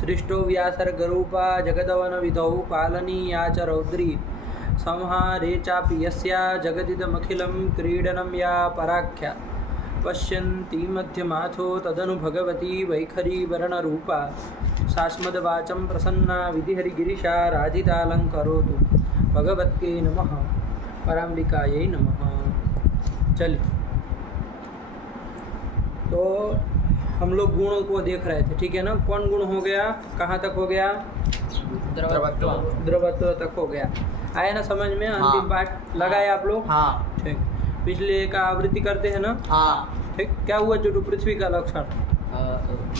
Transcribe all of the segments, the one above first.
सृष्टो व्यासर्गरूपा जगदवन विधौ पालनीया च रौद्री संहारे चापि यस्या जगदिदमखिलं क्रीडनं या पराख्या पश्यन्ती मध्यमाथो तदनु भगवती वैखरी वर्णरूपा सास्मद्वाचं प्रसन्ना विधिहरिगिरिशा राधितालङ्करोतु भगवत्यै नमः पराम्बिकायै नमः। चलिए, तो हम लोग गुणों को देख रहे थे, ठीक है ना। कौन गुण हो गया, कहाँ तक हो गया? द्रवत्व तक हो गया। आया ना समझ में? अंतिम पाठ लगाए आप लोग? हाँ ठीक। पिछले का आवृत्ति करते हैं ना? हाँ ठीक। क्या हुआ चुटू? पृथ्वी का लक्षण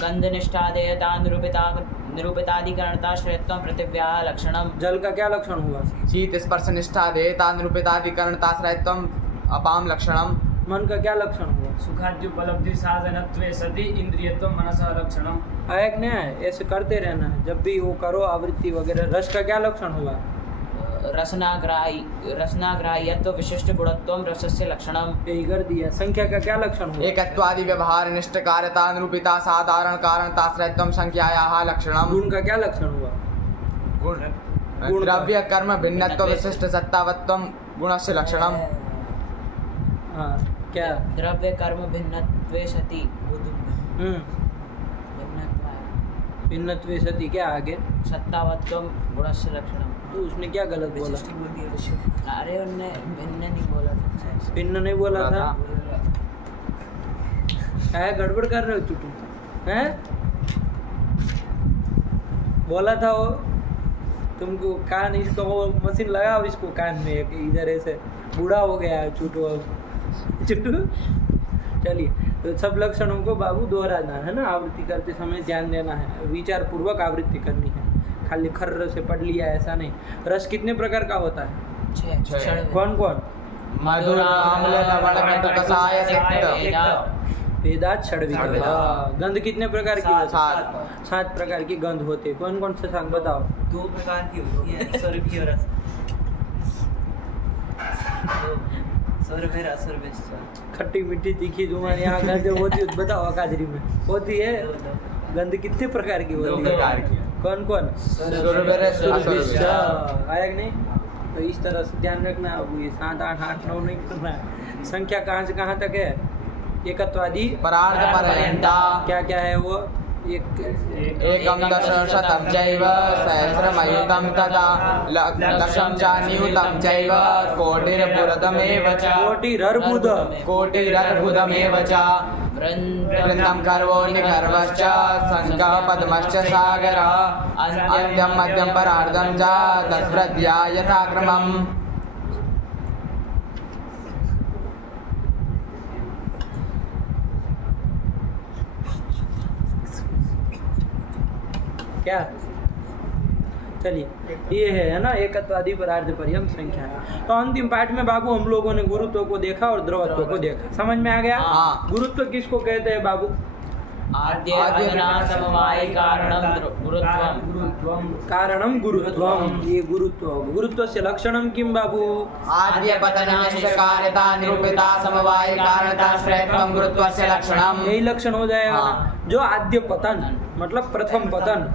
गंधनिष्ठादेयता निरूपिताधिकरणताश्रयत्वं पृथिव्याः लक्षणम। जल का क्या लक्षण हुआ? शीत स्पर्श निष्ठादेयता निरूपिताधिकरणताश्रयत्वं अपाम लक्षणम। मन का क्या लक्षण हुआ? सुखाद्युपलब्धि साधनत्वे सति इंद्रियत्वं मनसः लक्षणम। आया कि नहीं? ऐसे करते रहना है जब भी वो करो आवृत्ति वगैरह। रस का क्या लक्षण हुआ? रसनाग्राह्यत्व विशिष्ट गुणत्वं रसस्य लक्षणम। यही कर दिया। संख्या का क्या लक्षण हुआ? एकत्वादि व्यवहार निष्ठ कार्यता निरूपिता साधारण कारणताश्रयत्वं संख्यायाः लक्षणम। गुण का क्या लक्षण हुआ? गुण द्रव्य कर्म भिन्नत्व विशिष्ट सत्तावत्वं गुणस्य लक्षणम। हाँ क्या? द्रव्य कर्म भिन्नत्वे सति भिन्नत्वे सति क्या आगे? सत्तावत्वं गुणस्य लक्षणम। तो उसने क्या गलत बोला? अरे उन्होंने भिन्न नहीं बोला था। भिन्न नहीं बोला था? है गड़बड़ कर रहे हो चुटू? हैं? बोला था वो तुमको। कान इसको वो मशीन लगाओ इसको कान में, इधर ऐसे बूढ़ा हो गया है चुटू अब। चुटू चलिए, तो सब लक्षणों को बाबू दोहराना है ना। आवृत्ति करते समय ध्यान देना है, विचार पूर्वक आवृत्ति करनी है। खाली खर्र से पढ़ लिया ऐसा नहीं। रस कितने प्रकार का होता है? कौन कौन? मधुर आम्ल लवण कटु कषाय सिक्त। वेदात षड्विध। गंध कितने प्रकार की? 7 प्रकार की गंध होती है। कौन कौन से सांग बताओ? 2 प्रकार की होती है, सुरभि और रस। खट्टी मीठी तीखी तुम्हारे यहाँ गंध होती है? बताओ अकादरी में होती है? गंध कितने प्रकार की होती है? कौन कौन? आया कि नहीं? तो इस तरह से ध्यान रखना। अब ये 7 8 8 9 नहीं करना है। संख्या कहाँ से कहाँ तक है? एकत्वादि परार्ध पर्यन्ता। क्या क्या है वो? एकं दशशतं चैव सहस्रमयुतं तथा लक्षं च नियुतं चैव कोटिरर्बुदमेव च। कोटिरर्बुदमेव च। वृन्दं कर्वो निकर्वश्च शङ्खः पद्मश्च सागरः अन्त्यं मध्यं परार्धं च दशवृद्ध्या यथाक्रमम्। क्या? चलिए, ये है ना एकत्वादि परार्ध पर्यंत संख्या। तो अंतिम पाठ में बाबू हम लोगों ने गुरुत्व को देखा और द्रवत्व को देखा। समझ में आ गया? गुरुत्व किसको कहते हैं बाबू? कारणम गुरुत्वम। ये गुरुत्व से लक्षणम किम बाबू? आद्य पतनस्य कार्यता निरूपिता समवाय कारणताश्रयत्वं गुरुत्वस्य लक्षणम। यही लक्षण हो जाएगा। जो आद्य पतन मतलब प्रथम पतन,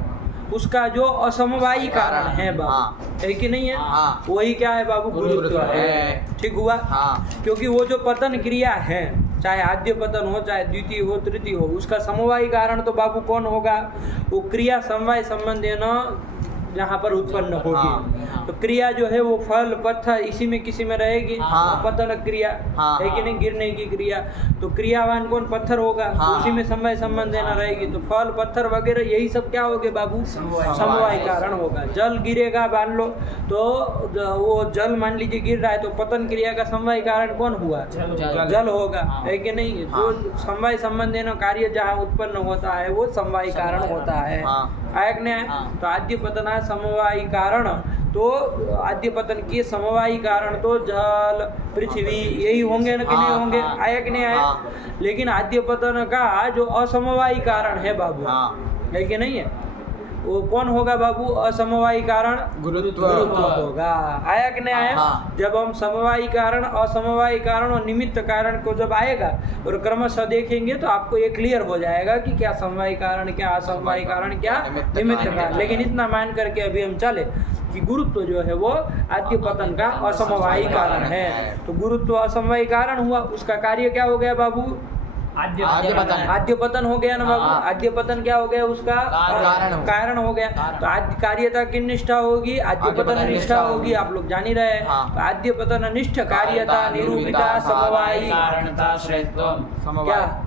उसका जो असमवायी कारण है बाबू, है कि नहीं है? वही क्या है बाबू? गुरुत्व है। ठीक हुआ? क्योंकि वो जो पतन क्रिया है, चाहे आद्य पतन हो चाहे द्वितीय हो तृतीय हो, उसका समवायी कारण तो बाबू कौन होगा? वो क्रिया समवाय संबंध है ना, जहाँ पर उत्पन्न होगी। तो क्रिया जो है वो फल पत्थर इसी में किसी में रहेगी। पतन क्रिया है कि नहीं? गिरने की क्रिया। तो क्रियावान कौन? पत्थर होगा। उसी में समवाय संबंध देना रहेगी। तो फल पत्थर वगैरह यही सब क्या होगे बाबू? समवाय कारण होगा। जल गिरेगा मान लो, तो वो जल मान लीजिए गिर रहा है, तो पतन क्रिया का समवाय कारण कौन हुआ? जल होगा, है कि नहीं? जो समवाय संबंध देना कार्य जहाँ उत्पन्न होता है वो समवाय कारण होता है। आयक ने तो आद्य पतना समवायी कारण, तो आद्य पतन के समवायी कारण तो जल पृथ्वी यही होंगे ना कि नहीं होंगे? आया कि नहीं आया? लेकिन आद्य पतन का जो असमवायी कारण है बाबू, है कि नहीं है? वो कौन होगा बाबू? असमवायी कारण गुरुत्व होगा। आया कि नहीं आया? हाँ। जब हम समवायी कारण, असमवायी कारण और निमित्त कारण को जब आएगा और क्रमशः देखेंगे तो आपको ये क्लियर हो जाएगा कि क्या समवायी कारण, क्या असमवायी कारण, क्या निमित्त कारण। लेकिन इतना मान करके अभी हम चले कि गुरुत्व जो है वो आद्य पतन का असमवायी कारण है। तो गुरुत्व असमवायी कारण हुआ, उसका कार्य क्या हो गया बाबू? आद्य पतन हो गया ना बाबू। आद्य पतन क्या हो गया? उसका कारण हो गया। तो आद्य कार्यता की निष्ठा होगी, आद्य पतन निष्ठा होगी, आप लोग जान ही रहे हैं। तो आद्य पतन निष्ठ कार्यता निरूपिता समवायी क्या?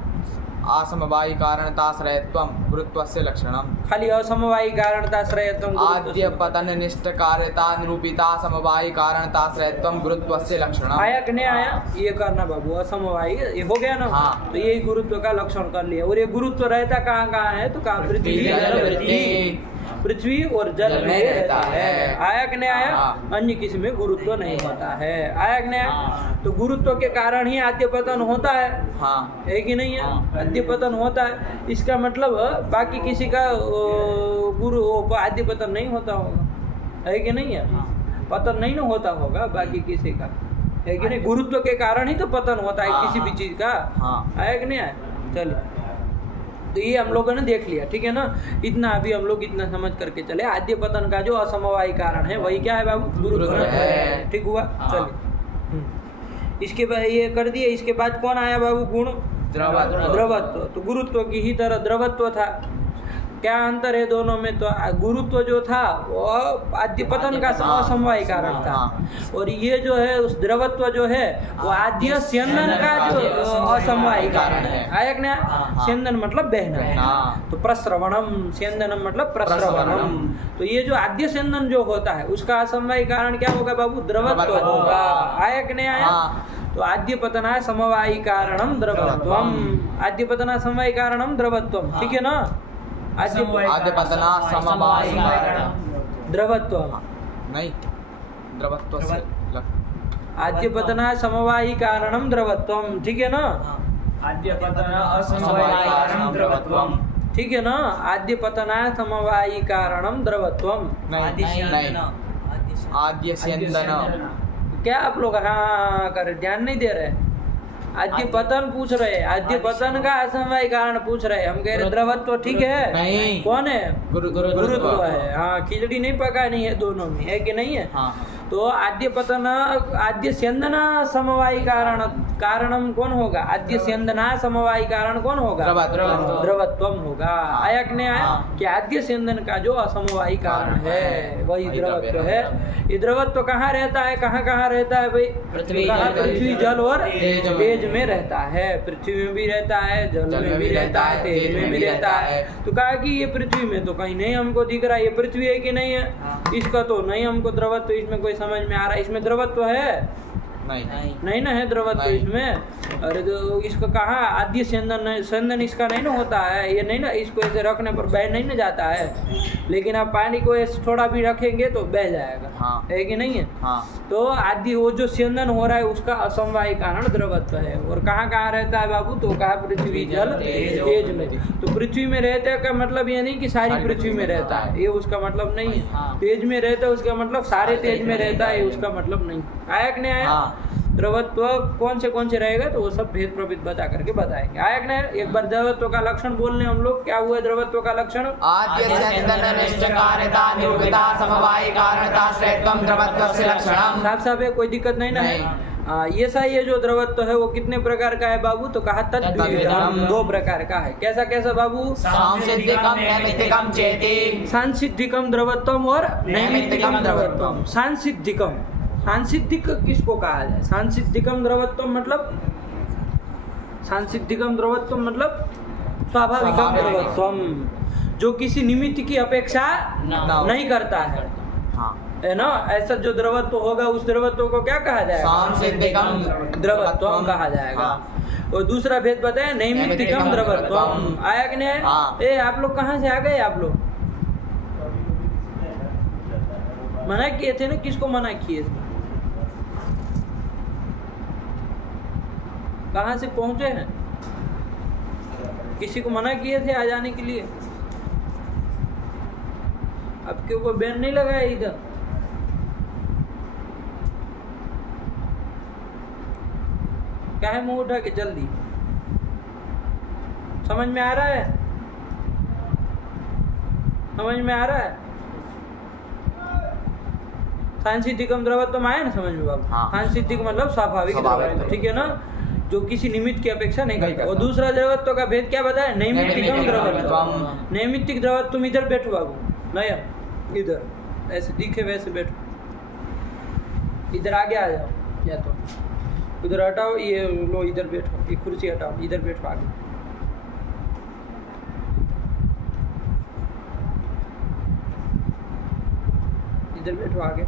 असमवायी कारणताश्रयत्वं गुरुत्वस्य लक्षणम्। खाली असमवायी कारणताश्रयत्वं आद्य पतन निष्ठ कार्यता निरूपिता समवायी कारणताश्रयत्वं गुरुत्वस्य लक्षणम्। आया कि नहीं आया? ये करना बाबू, असमवायी ये हो गया ना। हाँ। तो यही गुरुत्व का लक्षण कर लिया। और ये गुरुत्व रहता कहाँ कहाँ है? तो कहाँ? पृथ्वी और जल में रहता है। आया कि नहीं आया? हाँ। अन्य किसी में गुरुत्व नहीं होता है। आया कि नहीं आया? तो गुरुत्व के कारण ही आद्य पतन होता है, है कि नहीं है? आद्य पतन होता है, इसका मतलब बाकी किसी का गुरु आद्य पतन नहीं होता होगा, है कि नहीं है? पतन नहीं ना होता होगा बाकी किसी का, है कि नहीं? गुरुत्व के कारण ही तो पतन होता है किसी भी चीज का। आया कि नहीं आया? चलिए, तो ये हम लोगों ने देख लिया, ठीक है ना? इतना अभी हम लोग इतना समझ करके चले। आद्य पतन का जो असमवायी कारण है वही क्या है बाबू? गुरुत्व है। ठीक हुआ? चलिए, इसके बाद ये कर दिए। इसके बाद कौन आया बाबू? गुण द्रवत्व। तो गुरुत्व की ही तरह द्रवत्व था। क्या अंतर है दोनों में? तो गुरुत्व जो था वो आद्य पतन का असमवायी कारण था, और ये जो है उस द्रवत्व जो है वो आद्य स्यंदन का जो असमवायी कारण है। आया कि नहीं? स्यंदन मतलब बहना, तो प्रस्रवणम, स्यंदनम मतलब प्रस्रवणम। तो ये जो आद्य स्यंदन जो होता है उसका असमवायी कारण क्या होगा बाबू? द्रवत्व होगा। आया कि नहीं आया? तो आद्य पतना समवायी कारणम द्रवत्वम, आद्य पतना समवायी कारणम द्रवत्वम, ठीक है ना? आद्य पतना समवायी द्रवत्व नहीं, द्रवत्व से आद्य पतना समवायी कारणम द्रवत्वम, ठीक है ना? आद्य पतना असमवायी कारणम द्रवत्वम, ठीक है ना? आद्य पतना समवायी कारणम द्रवत्वम। आद्य स्यंदन। क्या आप लोग हाँ कर ध्यान नहीं दे रहे? आद्य पतन पूछ रहे हैं, आद्य पतन का असमवायी कारण पूछ रहे हैं। हम कह रहे द्रवत्व ठीक है, नहीं। कौन है? गुरुत्व है। हाँ, खिचड़ी नहीं पका नहीं है दोनों में, है कि नहीं है? तो आद्य पतन आद्य स्यंदना समवायी कारणम कौन होगा? आद्य स्यंदना समवायी कारण कौन होगा? द्रवत्वम होगा। आया कि नहीं आया? कि आद्य स्यंदन का जो असमवायी कारण है वही द्रवत्व है। ये द्रवत्व कहाँ रहता है? कहाँ कहाँ रहता है भाई? पृथ्वी, जल और तेज में रहता है। पृथ्वी में भी रहता है, जल में भी रहता है, तेज में भी रहता है। तो कहा कि ये पृथ्वी में तो कहीं नहीं हमको दिख रहा है, ये पृथ्वी है कि नहीं है? इसका तो नहीं हमको द्रवत्व इसमें कोई समझ में आ रहा है। इसमें द्रवत्व है? नहीं ना है द्रवत्व इसमें। अरे तो इसको कहा आद्य स्यंदन इसका नहीं ना होता है, ये नहीं ना, इसको ऐसे रखने पर बह नहीं ना जाता है। लेकिन आप पानी को ऐसे थोड़ा भी रखेंगे तो बह जाएगा, है कि नहीं है? तो आदि वो जो स्यंदन हो रहा है उसका असमवायी कारण द्रवत्व है। और कहाँ कहाँ रहता है बाबू? तो कहा पृथ्वी, जल, तेज में। तो पृथ्वी में रहता है का मतलब ये नहीं कि सारी पृथ्वी में रहता है, ये उसका मतलब नहीं है। तेज में रहता है उसका मतलब सारे तेज में रहता है, उसका मतलब नहीं। आया कि नहीं आया? द्रवत्व कौन से रहेगा तो वो सब भेद प्रभेद बता करके बताएंगे। आया कि नहीं? एक बार द्रवत्व का लक्षण बोलने हम लोग, क्या हुआ द्रवत्व का लक्षण? आद्य स्यंदन निष्ठकार्यता निरूपिता समवायी कारणताश्रयत्वं द्रवत्वस्य लक्षणम्। साफ है, कोई दिक्कत नहीं ना? ये सही है। जो द्रवत्व है वो कितने प्रकार का है बाबू? तो कहा तद्विधम, 2 प्रकार का है। कैसा कैसा बाबू? सांसिद्धिकम नैमित्तिकम चेति। सांसिद्धिकम द्रवत्वम और नैमित्तिकम द्रवत्वम। सांसिद्धिकम, सांसिद्धिक किसको कहा जाए? सांसिद्धिकम द्रवत्वम मतलब, सांसिद्धिकम द्रवत्वम मतलब स्वाभाविकम द्रवत्वम, जो किसी निमित्त की अपेक्षा नहीं करता है ना? ऐसा जो द्रवत्व होगा उस द्रवत्व को क्या कहा जाएगा? सांसिद्धिकम द्रवत्वम कहा जाएगा। और दूसरा भेद बताया नैमित्तिकम द्रवत्वम। आया कि नहीं? आप लोग कहाँ से आ गए? आप लोग मना किए थे ना? किसको मना किए थे? कहाँ से पहुंचे हैं? किसी को मना किए थे आ जाने के लिए? आपके ऊपर बैन नहीं लगा है इधर? क्या है मुंह उठा के जल्दी, समझ में आ रहा है? समझ में आ रहा है? सांसिद्धिकम द्रवत्व आया ना समझ में बाबू? हाँ। सांसिद्धिक मतलब स्वाभाविक द्रवत्व, ठीक है ना, जो किसी निमित्त की अपेक्षा नहीं करता। और दूसरा द्रवत्व का भेद क्या बताया? नैमित्तिकम द्रवत्व। नैमित्तिक द्रवत्व, तुम इधर बैठो बाबू, नया इधर ऐसे दिखे वैसे बैठो, इधर आगे आ जाओ, या तो उधर हटाओ, ये लो इधर बैठो, ये कुर्सी हटाओ, इधर बैठो आगे। इधर बैठो आगे,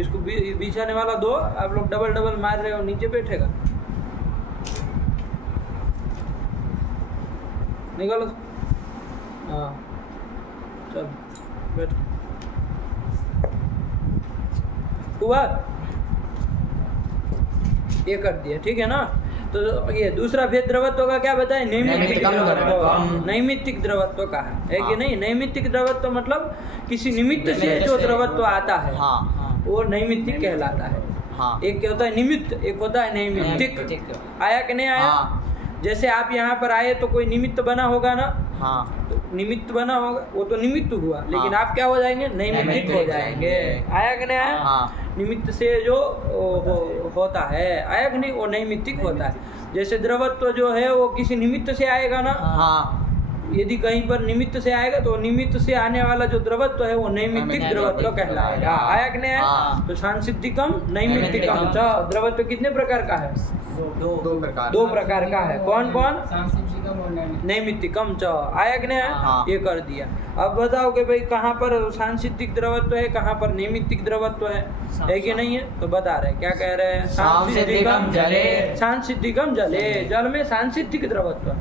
इसको बिछाने वाला दो, आप लोग डबल डबल मार रहे हो, नीचे बैठेगा, निकालो। हाँ चलो बैठो, हुआ, ये कर दिया, ठीक है ना। तो ये दूसरा भेद द्रवत्व का क्या बताया? नैमित्तिक द्रवत्व। नैमित्तिक द्रवत्व का है कि नहीं? नैमित्तिक द्रवत्व मतलब किसी निमित्त से जो द्रवत्व आता है वो नैमित्तिक कहलाता है। एक क्या होता है? निमित्त, एक होता है नैमित्तिक। आया कि नहीं आया? जैसे आप यहाँ पर आए तो कोई निमित्त बना होगा ना, तो निमित्त बना होगा, वो तो निमित्त हुआ, लेकिन आप क्या हो जाएंगे? नैमित्तिक हो जाएंगे। आया कि नहीं आया? निमित्त से जो होता है, आया कि नहीं, वो नैमित्तिक होता है। जैसे द्रवत्व जो है वो किसी निमित्त से आएगा ना, यदि कहीं पर निमित्त से आएगा तो निमित्त से आने वाला जो द्रवत्व है वो नैमित्तिक द्रवत्व कहलाएगा। आया कि नहीं आया? तो सांसिद्धिकम नैमित्तिकम द्रवत्व कितने प्रकार का है? दो प्रकार का है। कौन कौन? नैमित्तिकम च। आया कि नहीं आया? ये कर दिया। अब बताओ कि भाई कहाँ पर सांसिद्धिक द्रवत्व है, कहाँ पर नैमित्तिक द्रवत्व है कि नहीं है? तो बता रहे, क्या कह रहे हैं? सांसिद्धिकम जले। सांसिद्धिकम जले, जल में सांसिद्धिक द्रवत्व।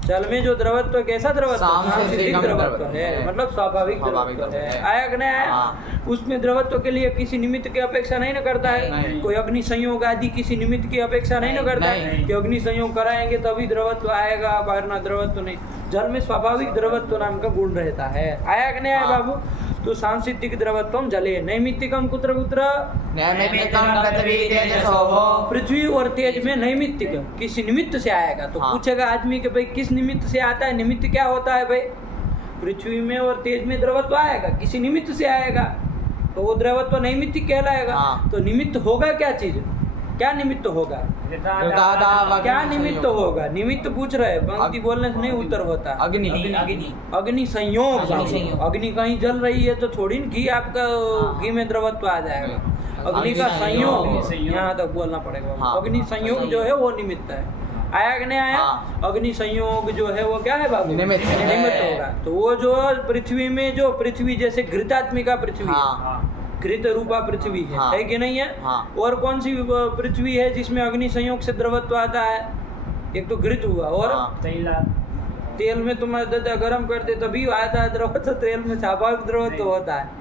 जल में जो द्रवत्व, कैसा द्रवत्व? सांसिद्धिक द्रवत्व है, मतलब स्वाभाविक द्रवत्व है। आया कि नहीं आया? उसमें द्रवत्व के लिए किसी निमित्त की अपेक्षा नहीं न करता है। कोई अग्नि संयोग आदि किसी निमित्त की अपेक्षा नहीं न करता है कि अग्नि संयोग कराएंगे तभी द्रवत्व आएगा, वरना द्रवत्व नहीं। जल में स्वाभाविक द्रवत्व नाम का गुण रहता है। आया कि नहीं आया बाबू? तो सांसिद्धिक द्रवत्वम जले। नैमित्तिकम कुत्र कुत्र? पृथ्वी और तेज में नैमित्तिक किसी निमित्त से आएगा। तो पूछेगा आदमी कि भाई किस निमित्त से आता है? निमित्त क्या होता है भाई? पृथ्वी में और तेज में द्रवत्व आएगा, किसी निमित्त से आएगा, तो वो द्रवत्व नैमित्तिक कहलाएगा। तो निमित्त होगा क्या चीज? क्या निमित्त होगा? क्या निमित्त होगा? निमित्त पूछ रहे, पंक्ति बोलने से नहीं उत्तर होता। अग्नि, अग्नि संयोग। अग्नि कहीं जल रही है तो थोड़ी घी आपका घी में द्रवत्व आ जाएगा। अग्नि का संयोग, यहाँ तक बोलना पड़ेगा। अग्नि संयोग जो है वो निमित्त है। आया कि नहीं आया? अग्नि संयोग जो है वो क्या है बाबू? निमित्त होगा। तो वो जो पृथ्वी में, जो पृथ्वी जैसे घृतात्मिका पृथ्वी, घृत रूपा पृथ्वी है कि नहीं है? और कौन सी पृथ्वी है जिसमें अग्नि संयोग से द्रवत्व आता है? एक तो घृत हुआ, और तेल में तुम गर्म करते तभी आता है द्रवत्व। तेल में स्वाभाविक द्रवत्व होता है।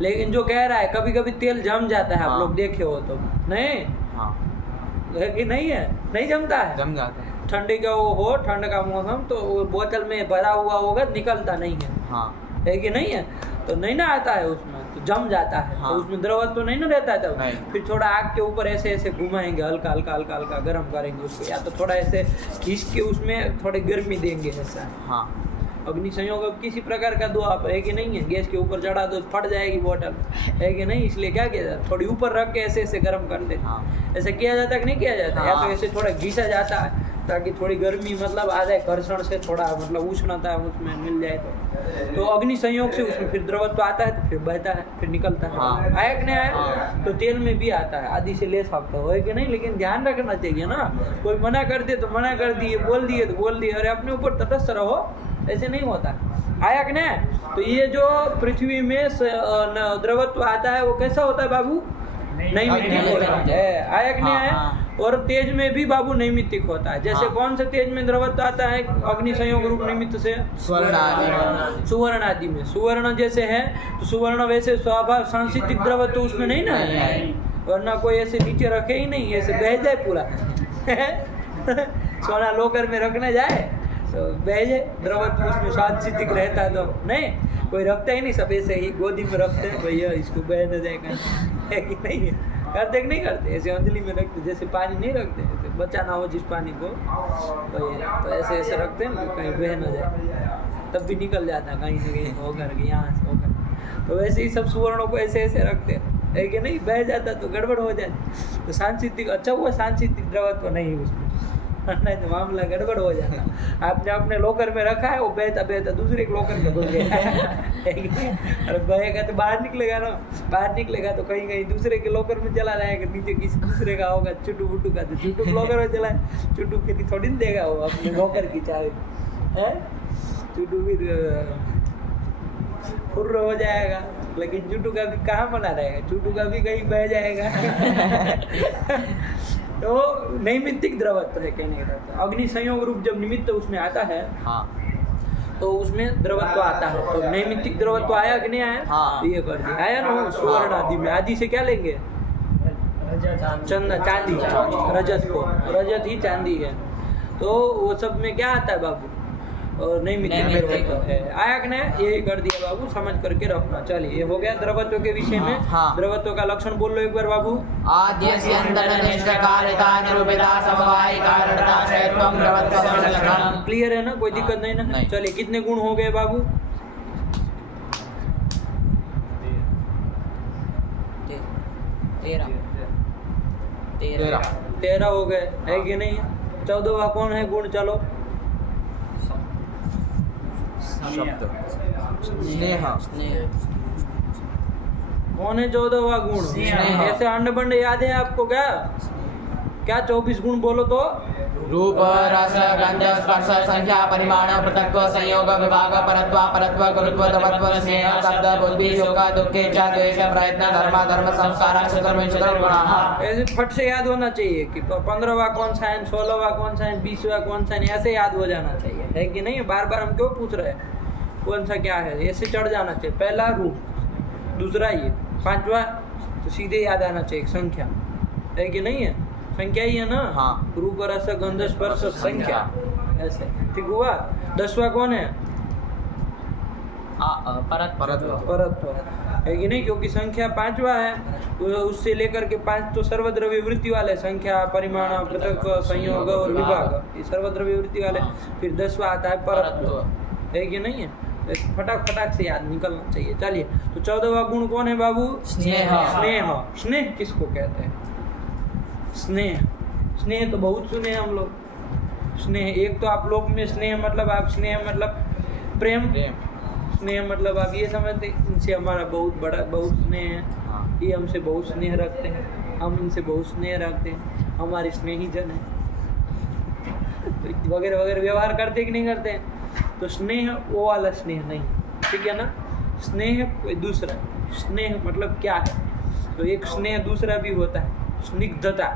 लेकिन जो कह रहा है कभी कभी तेल जम जाता है, आप लोग देखे हो तो नहीं? है कि नहीं है? नहीं जमता है? जम जाता है। ठंडी का वो हो, ठंड का मौसम, तो बोतल में भरा हुआ होगा, निकलता नहीं है। है कि नहीं है? तो नहीं ना आता है उसमें, तो जम जाता है। तो उसमें द्रवत्व तो नहीं ना रहता है। तब फिर थोड़ा आग के ऊपर ऐसे ऐसे घुमाएंगे, हल्का हल्का हल्का हल्का गर्म करेंगे उसको, या तो थोड़ा ऐसे खींच के उसमें थोड़ी गर्मी देंगे ऐसा। अग्नि संयोग अब किसी प्रकार का दो आप, है कि नहीं है? गैस के ऊपर चढ़ा दो, फट जाएगी बोतल, है कि नहीं? इसलिए क्या किया जाता है? थोड़ी ऊपर रख के ऐसे ऐसे गर्म कर दे। ऐसा किया जाता है कि नहीं किया जाता? या तो ऐसे थोड़ा घिसा जाता है ताकि थोड़ी गर्मी मतलब आ जाए, घर्षण से थोड़ा मतलब उष्णता उसमें मिल जाए। तो अग्नि संयोग से उसमें फिर द्रवत्व आता है, तो फिर बहता है, फिर निकलता है। आया कि नहीं आया? तो तेल में भी आता है, आदि से ले सकते हो, है कि नहीं? लेकिन ध्यान रखना चाहिए ना, कोई मना कर दे तो मना कर दिए, बोल दिए तो बोल दिए, अरे अपने ऊपर तटस्थ रहो, ऐसे नहीं होता। आया कि नहीं? तो ये जो पृथ्वी में द्रवत्व आता है वो कैसा होता है बाबू? नैमित्तिक होता है। आया कि नहीं आया? और तेज में भी बाबू नैमित्तिक होता है। जैसे कौन से तेज में द्रवत्व आता है अग्नि संयोग रूप निमित्त से? सुवर्ण आदि में। सुवर्ण जैसे है तो सुवर्ण वैसे स्वाभाविक सांसिद्धिक द्रवत्व उसमें नहीं ना है, वरना कोई ऐसे नीचे रखे ही नहीं, ऐसे बह जाए पूरा। सोना लोकर में रखने जाए तो बह जाए द्रवत्व उसमें स्वाद सिद्धिक रहता तो नहीं, कोई रखता ही नहीं, सब ऐसे ही गोदी में रखते हैं भैया इसको बह न जाएगा, है कि नहीं है? करते कि नहीं करते? ऐसे अंजलि में रखते, जैसे पानी नहीं रखते, ऐसे बचा ना हो जिस पानी को तो ऐसे ऐसे रखते हैं कि कहीं बह न जाए, तब भी निकल जाता है कहीं से कहीं होकर के यहाँ से होकर। तो वैसे ही सब सुवर्णों को ऐसे ऐसे रखते हैं, है कि नहीं? बह जाता तो गड़बड़ हो जाती। तो सांस्कृतिक अच्छा हुआ, सांस्कृतिक द्रवत्व नहीं है उसमें, नहीं तो मामला गड़बड़ हो जाता। आपने अपने लोकर में रखा है, वो बहता बहता दूसरे के लोकर में घुस गया, अरे बहेगा तो बाहर निकलेगा ना, बाहर निकलेगा तो कहीं कहीं दूसरे के लोकर में चला जाएगा, नीचे किसी दूसरे का होगा चुटू बुटू का, तो चुटू लोकर में चला, चुटू फिर थोड़ी नहीं देगा वो अपने लोकर की चाबी, है चुटू फिर फुर्र हो जाएगा, लेकिन चुटू का भी कहाँ बना रहेगा, चुटू का भी कहीं बह जाएगा। तो नैमित्तिक द्रवत्व है कहने का। अग्नि संयोग रूप जब निमित्त उसमें आता है, हाँ, तो उसमें द्रवत्व आता है। तो नैमित्तिक द्रवत्व आया कि नहीं आया? हाँ। ये कर दिया, आया ना सुवर्ण आदि में। आदि से क्या लेंगे? चंदा, चांदी, रजत को, रजत ही चांदी है। तो वो सब में क्या आता है बाबू? और नैमित्तिक द्रवत्व है। आया कि नहीं? यही कर दिया बाबू, समझ करके रखना। चलिए ये हो गया द्रवत्व के विषय में। हाँ। द्रवत्व का लक्षण बोल लो एक बार बाबू। आद्यस्य अंतरनिष्ठ कार्यता निरूपिता समवायी कारणता क्षेत्रम द्रवत्व लक्षणम। क्लियर है ना? कोई दिक्कत नहीं ना? चलिए कितने गुण हो गए बाबू? 13 हो गए, है कि नहीं? 14वां कौन है गुण? चलो शब्द स्नेह। कौन है 14वां गुण? ऐसे अंड बंड याद है आपको? क्या 24 गुण बोलो तो? रूप, रस, गंध, स्पर्श, संख्या, परिमाण, पृथक्त्व, संयोग, विभाग, परत्व, परत्व, गुरुत्व, तपत्व, स्नेह, शब्द, बुद्धि, सुख, दुख, इच्छा, द्वेष, प्रयत्न, धर्म, संस्कार, गुणाः। ऐसे फट से याद होना चाहिए कि 15वां कौन सा है, 16वां कौन सा है, 20वां कौन सा है, ऐसे याद हो जाना चाहिए, है कि नहीं? बार बार हम क्यों पूछ रहे हैं कौन सा क्या है? ऐसे चढ़ जाना चाहिए। पहला रूप, दूसरा ये, 5वां तो सीधे याद आना चाहिए संख्या, है कि नहीं है? संख्या ही है ना? हाँ। रूप, रस, गंध, स्पर्श, संख्या, ऐसे ठीक हुआ। 10वां कौन है? परत्व, है कि नहीं? क्योंकि संख्या 5वां है, उससे लेकर के 5 तो सर्वद्रव्य वृत्ति वाले, संख्या, परिमाण, पृथक्त्व, संयोग और विभाग, ये सर्वद्रव्य वृत्ति वाले। फिर 10वां आता है परत्व, है कि नहीं है? फटाक से याद निकलना चाहिए। चलिए तो 14वां गुण कौन है बाबू? स्नेह। स्नेह, स्नेह किसको कहते हैं? स्नेह, स्नेह तो बहुत सुने हम लोग। स्नेह एक तो आप लोग में स्नेह मतलब, आप स्नेह मतलब प्रेम, स्नेह मतलब आप ये समझते इनसे हमारा बहुत बड़ा बहुत स्नेह है, ये हमसे बहुत स्नेह रखते हैं, हम इनसे बहुत स्नेह रखते हैं, हमारे स्नेही जन है वगैरह वगैरह व्यवहार करते कि नहीं करते हैं? तो स्नेह वो वाला स्नेह नहीं, ठीक है ना? स्नेह कोई दूसरा, स्नेह मतलब क्या है? तो एक स्नेह दूसरा भी होता है, स्निग्धता,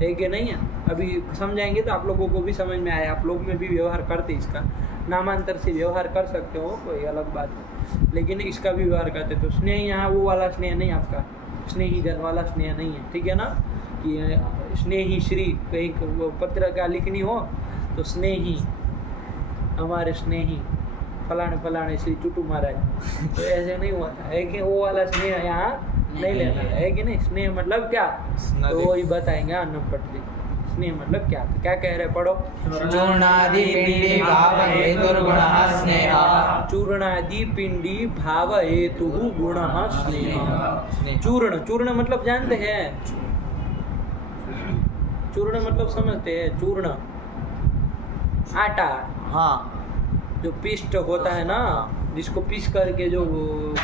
है कि नहीं है? अभी समझाएंगे तो आप लोगों को भी समझ में आया, आप लोग में भी व्यवहार करते, इसका नामांतर से व्यवहार कर सकते हो, कोई अलग बात है, लेकिन इसका भी व्यवहार करते। तो स्नेह यहाँ वो वाला स्नेह नहीं, आपका स्नेही जन वाला स्नेह नहीं है, ठीक है ना? कि स्नेही श्री कहीं पत्र का लिखनी हो तो स्नेही, हमारे स्नेही फलाने फलाने श्री चुटू महाराज, तो ऐसे नहीं होता है कि वो वाला स्नेह यहाँ नहीं लेना है कि नहीं? स्नेह मतलब क्या? तो वही बताएंगे अन्नम पटरी। स्नेह मतलब क्या? तो क्या कह रहे, पढ़ो। चूर्णादि पिंडी भाव हेतु गुणः स्नेहः। चूर्णादि पिंडी भाव हेतु गुणः स्नेहः। चूर्ण, चूर्ण मतलब जानते हैं? चूर्ण मतलब समझते हैं? चूर्ण आटा, हाँ, जो पिष्ट होता है ना, जिसको पीस करके जो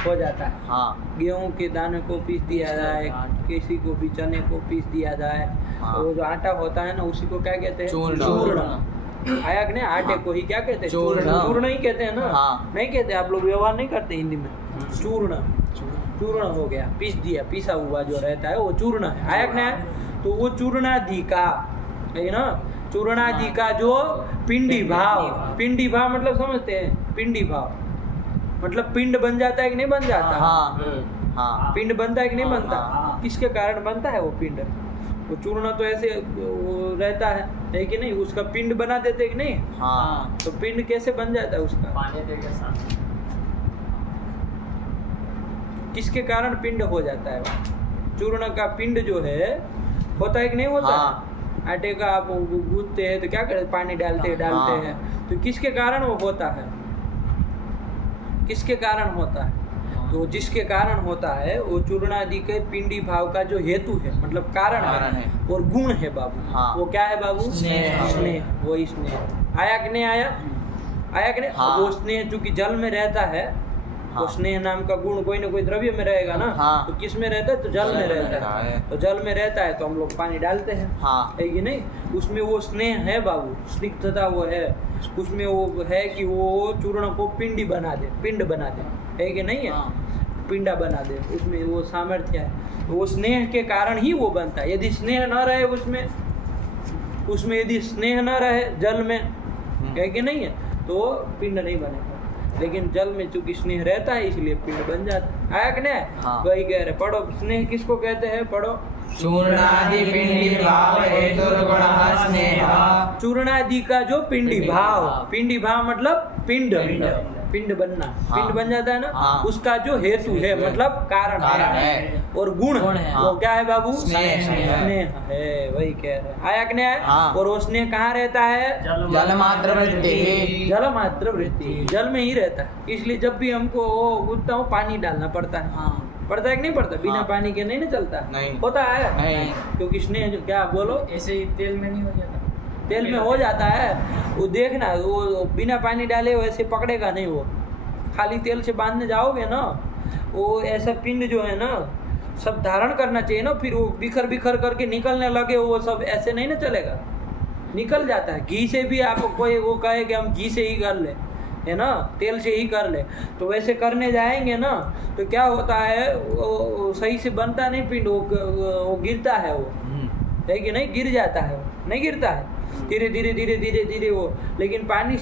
हो जाता है, हाँ, गेहूं के दाने को पीस दिया जाए, किसी को भी चने को पीस दिया जाए, हाँ, तो जो आटा होता है ना उसी को क्या कहते हैं? चूर्ण। आया कि नहीं? आटे को ही क्या कहते हैं? चूर्ण। चूर्ण ही कहते हैं ना? हाँ। नहीं कहते, आप लोग व्यवहार नहीं करते हिंदी में। चूर्ण, चूर्ण हो गया, पीस दिया, पीसा हुआ जो रहता है वो चूर्ण है। आया कि नहीं? तो वो चूर्णादि का है ना, चूर्णादि का जो पिंडी भाव, पिंडी भाव मतलब समझते हैं? पिंडी भाव मतलब पिंड बन जाता है कि नहीं बन जाता? हाँ, हाँ। पिंड बनता है कि नहीं बनता? किसके कारण बनता है वो पिंड? वो चूर्ण तो ऐसे वो रहता है कि नहीं, उसका पिंड बना देते कि नहीं। हाँ। तो पिंड कैसे बन जाता है उसका? पानी देके साथ किसके कारण पिंड हो जाता है? चूर्ण का पिंड जो है होता है कि नहीं होता? आटे का आप गूंथते हैं तो क्या करते, पानी डालते हैं, तो किसके कारण वो होता है? किसके कारण होता है? तो जिसके कारण होता है वो चूर्ण आदि के पिंडी भाव का जो हेतु है, मतलब कारण है और गुण है बाबू। वो क्या है बाबू? स्नेह। वही स्नेह। आया कि नहीं आया? आया कि नहीं? वो स्नेह चूंकि जल में रहता है, तो स्नेह नाम का गुण कोई ना कोई द्रव्य में रहेगा ना। तो किस में रहता है? तो जल में रहता है। तो जल में रहता है तो हम लोग पानी डालते हैं, है कि नहीं? उसमें वो स्नेह है बाबू, स्निग्धता वो है उसमें, वो है कि वो चूर्ण को पिंड बना दे, है कि नहीं है? पिंडा बना दे, उसमें वो सामर्थ्य है। वो स्नेह के कारण ही वो बनता है। यदि स्नेह न रहे उसमें यदि स्नेह न रहे जल में, है कि नहीं है, तो पिंड नहीं बनेगा। लेकिन जल में चूंकि स्नेह रहता है इसलिए पिंड बन जाता है। आया कि नहीं? वही कह रहे। पढ़ो, स्नेह किसको कहते हैं? पढ़ो। चूर्णादि पिंडी भाव हेतुर्गुणः स्नेहः। चूर्णादि का जो पिंडी भाव मतलब पिंड बनना, पिंड बन जाता है ना। उसका जो हेतु है मतलब कारण है, और गुण है वो क्या है बाबू? स्नेह है। वही कह रहे हैं। आया कि नहीं आया? और वो स्नेह कहाँ रहता है? जलमात्र वृत्ति, जल में ही रहता है। इसलिए जब भी हमको उठता हूँ पानी डालना पड़ता है। पड़ता है कि नहीं पड़ता? बिना पानी के नहीं ना चलता। नहीं होता है नहीं। क्योंकि स्नेह जो क्या बोलो, ऐसे ही तेल में नहीं हो जाता? तेल में हो जाता है। वो देखना, वो बिना पानी डाले वैसे पकड़ेगा नहीं। वो खाली तेल से बांधने जाओगे ना, वो ऐसा पिंड जो है ना सब धारण करना चाहिए ना। फिर वो बिखर करके निकलने लगे, वो सब ऐसे नहीं ना चलेगा, निकल जाता है। घी से भी आपको कोई वो कहे कि हम घी से ही कर ले, है ना, तेल से ही कर ले, तो वैसे करने जाएंगे ना तो क्या होता है, वो सही से बनता नहीं पिंड, वो गिरता है। वो है कि नहीं? गिर जाता है, वो नहीं गिरता है। धीरे धीरे वो, लेकिन पानी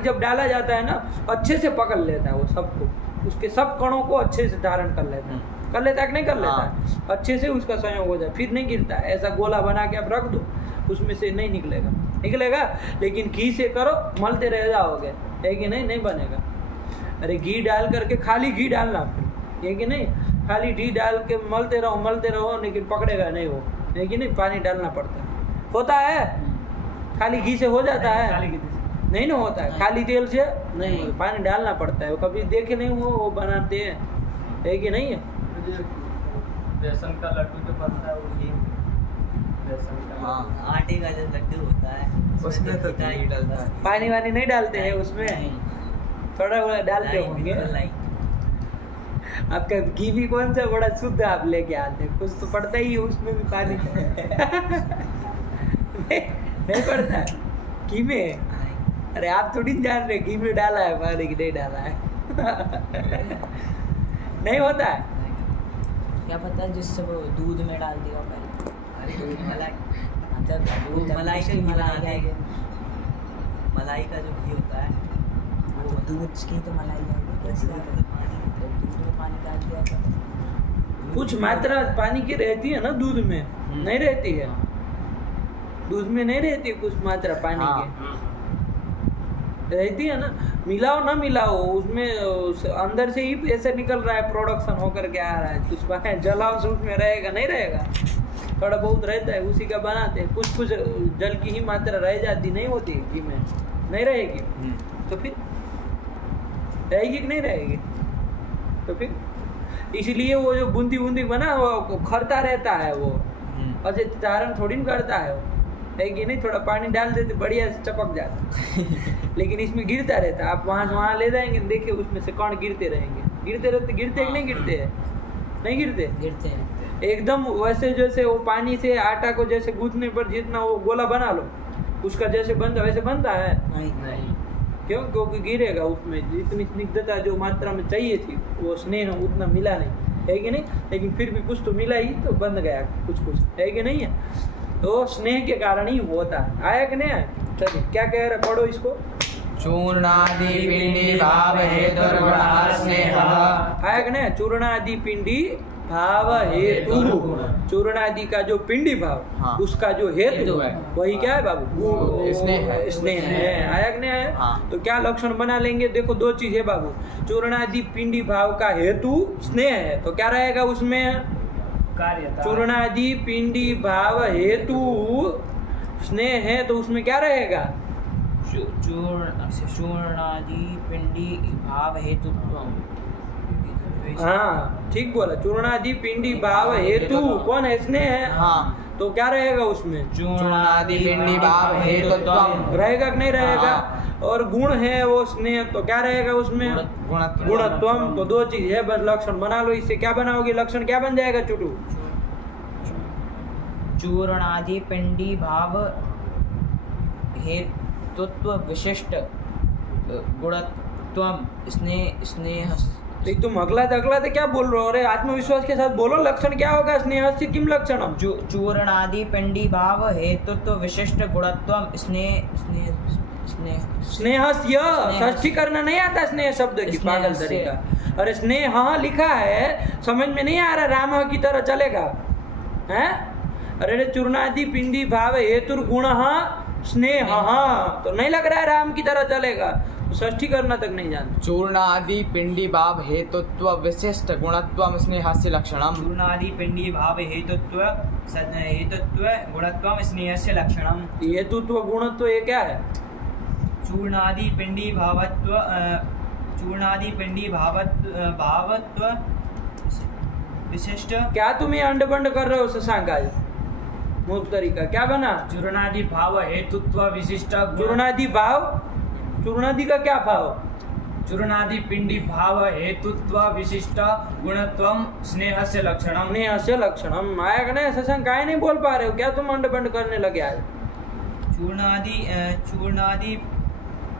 जब डाला जाता है ना अच्छे से पकड़ लेता है वो सबको, उसके सब कणों को अच्छे से धारण कर लेता है। कर लेता है कि नहीं कर लेता है? अच्छे से उसका संयोग हो जाए, फिर नहीं गिरता है। ऐसा गोला बना के आप रख दो, उसमें से नहीं निकलेगा। लेकिन घी से करो, मलते रह जाओगे, है कि नहीं? नहीं बनेगा। अरे घी डाल करके, खाली घी डालना फिर, है कि नहीं? खाली घी डाल के मलते रहो, लेकिन पकड़ेगा नहीं वो, है कि नहीं? पानी डालना पड़ता है। होता है खाली घी से हो जाता है? नहीं ना होता है। खाली तेल से नहीं, पानी डालना पड़ता है। कभी देखे नहीं वो बनाते हैं, है कि नहीं है? बेसन का लड्डू जो बनता है वो घी, बेसन का आटे का जो लड्डू होता है उसमें तो घी डालता है। पानी वानी नहीं डालते हैं उसमें? थोड़ा डालते होंगे। आपका घी भी कौन सा बड़ा शुद्ध आप लेके आते हैं, कुछ तो पड़ता ही है उसमें भी पानी। नहीं पड़ता है घी में? अरे आप थोड़ी जान रहे घी में डाला है पानी की नहीं डाला है। नहीं होता है। क्या पता जिससे वो दूध में डाल दिया पहले। अरे दूध मलाई की मलाई का जो घी होता है वो दूध की तो मलाई है, कैसे दूध में पानी डाल दिया। कुछ मात्रा पानी की रहती है ना दूध में, नहीं रहती है? दूध में नहीं रहती कुछ मात्रा पानी की रहती है ना। मिलाओ ना मिलाओ, उसमें अंदर से ही ऐसे निकल रहा है, प्रोडक्शन होकर के आ रहा है। कुछ जलांश उसमें रहेगा नहीं रहेगा? थोड़ा बहुत रहता है, उसी का बनाते हैं। कुछ जल की ही मात्रा रह जाती, नहीं होती घी में, नहीं रहेगी। तो फिर रहेगी कि नहीं रहेगी? तो फिर इसलिए वो जो बूंदी बना वो खरता रहता है, वो अच्छे चारण थोड़ी न करता है वो, है कि नहीं? थोड़ा पानी डाल देते बढ़िया से चपक जाता। लेकिन इसमें गिरता रहता है। आप वहाँ ले जाएंगे, देखिए उसमें से कण गिरते रहेंगे, गिरते कि नहीं गिरते हैं? नहीं गिरते हैं एकदम वैसे। जैसे वो पानी से आटा को जैसे गूंथने पर जितना वो गोला बना लो, उसका जैसे बनता वैसे बनता है नहीं। क्यों? क्योंकि गिरेगा, उसमें जितनी स्निग्धता जो मात्रा में चाहिए थी वो स्नेह उतना मिला नहीं, है कि नहीं? लेकिन फिर भी कुछ तो मिला ही, तो बन गया कुछ, है कि नहीं है? तो स्नेह के कारण ही होता है। आया कि नहीं? चलिए क्या कह रहे, पढ़ो इसको। चूर्णादि पिंडी भाव हेतुर्गुणः स्नेहः। आया कि नहीं? चूर्णादि पिंडी भाव हेतु, चूर्णादि का जो पिंडी भाव, हाँ। उसका जो हेतु है वही क्या है बाबू? स्नेह है। आया कि नहीं आया? हाँ। तो क्या लक्षण बना लेंगे? देखो दो चीज है बाबू, चूर्णादि पिंडी भाव का हेतु स्नेह है, तो क्या रहेगा उसमें? कार्यता। चूर्णादि पिंडी भाव हेतु स्नेह है, तो उसमें क्या रहेगा? चूर्णादि पिंडी भाव हेतु। हाँ ठीक बोला, चूर्णादि पिंडी भाव हेतु कौन है? स्नेह है। हाँ। तो क्या रहेगा उसमें? चूर्णादि पिंडी भाव हेतुत्वम रहेगा कि नहीं रहेगा? हाँ। और गुण है वो स्नेह, तो क्या रहेगा उसमें? गुणत्वम। तो दो चीज है, बस लक्षण बना लो। इससे क्या बनाओगे? लक्षण क्या बन जाएगा चुटू? चूर्णादि पिंडी भाव हेतुत्व विशिष्ट गुणत्वम स्नेह। तो तुम अगला तो क्या बोल रहे हो? अरे आत्मविश्वास के साथ बोलो, लक्षण क्या होगा? स्नेह से किम लक्षणम? चूर्णादि पिंडी भाव हेतुत्व विशिष्ट गुणत्वम स्नेहस्य। षष्ठी करना नहीं आता स्नेह शब्द की, पागल तरीका। अरे स्नेह लिखा है, समझ में नहीं आ रहा? राम की तरह चलेगा है? अरे चूर्णादि पिंडी भाव हेतु गुण स्नेह, तो नहीं लग रहा है राम की तरह चलेगा, तो षष्ठी करना तक नहीं जानते। चूर्णादि पिंडी भाव हेतुत्व विशिष्ट गुणत्वम स्नेहस्य लक्षणम। चूर्णादि पिंडी भाव हेतुत्व गुणत्वम स्नेहस्य लक्षणम। हेतुत्व गुणत्व ये क्या है? चूर्णादि पिंडी भावत्व भावत्व विशिष्ट। क्या तुम ये अंडबंड कर रहे हो शशांक? आज मूर्ख तरीका क्या बना? चूर्णादि भाव हेतुत्व विशिष्ट। चूर्णादि भाव, चूर्णादि का क्या भाव? चूर्णादि पिंडी भाव हेतुत्व विशिष्ट गुणत्वम स्नेहस्य लक्षणम। स्नेहस्य लक्षणम। आया कि नहीं शशांक? काहे नहीं बोल पा रहे हो? क्या तुम अंडबंड करने लगे आज?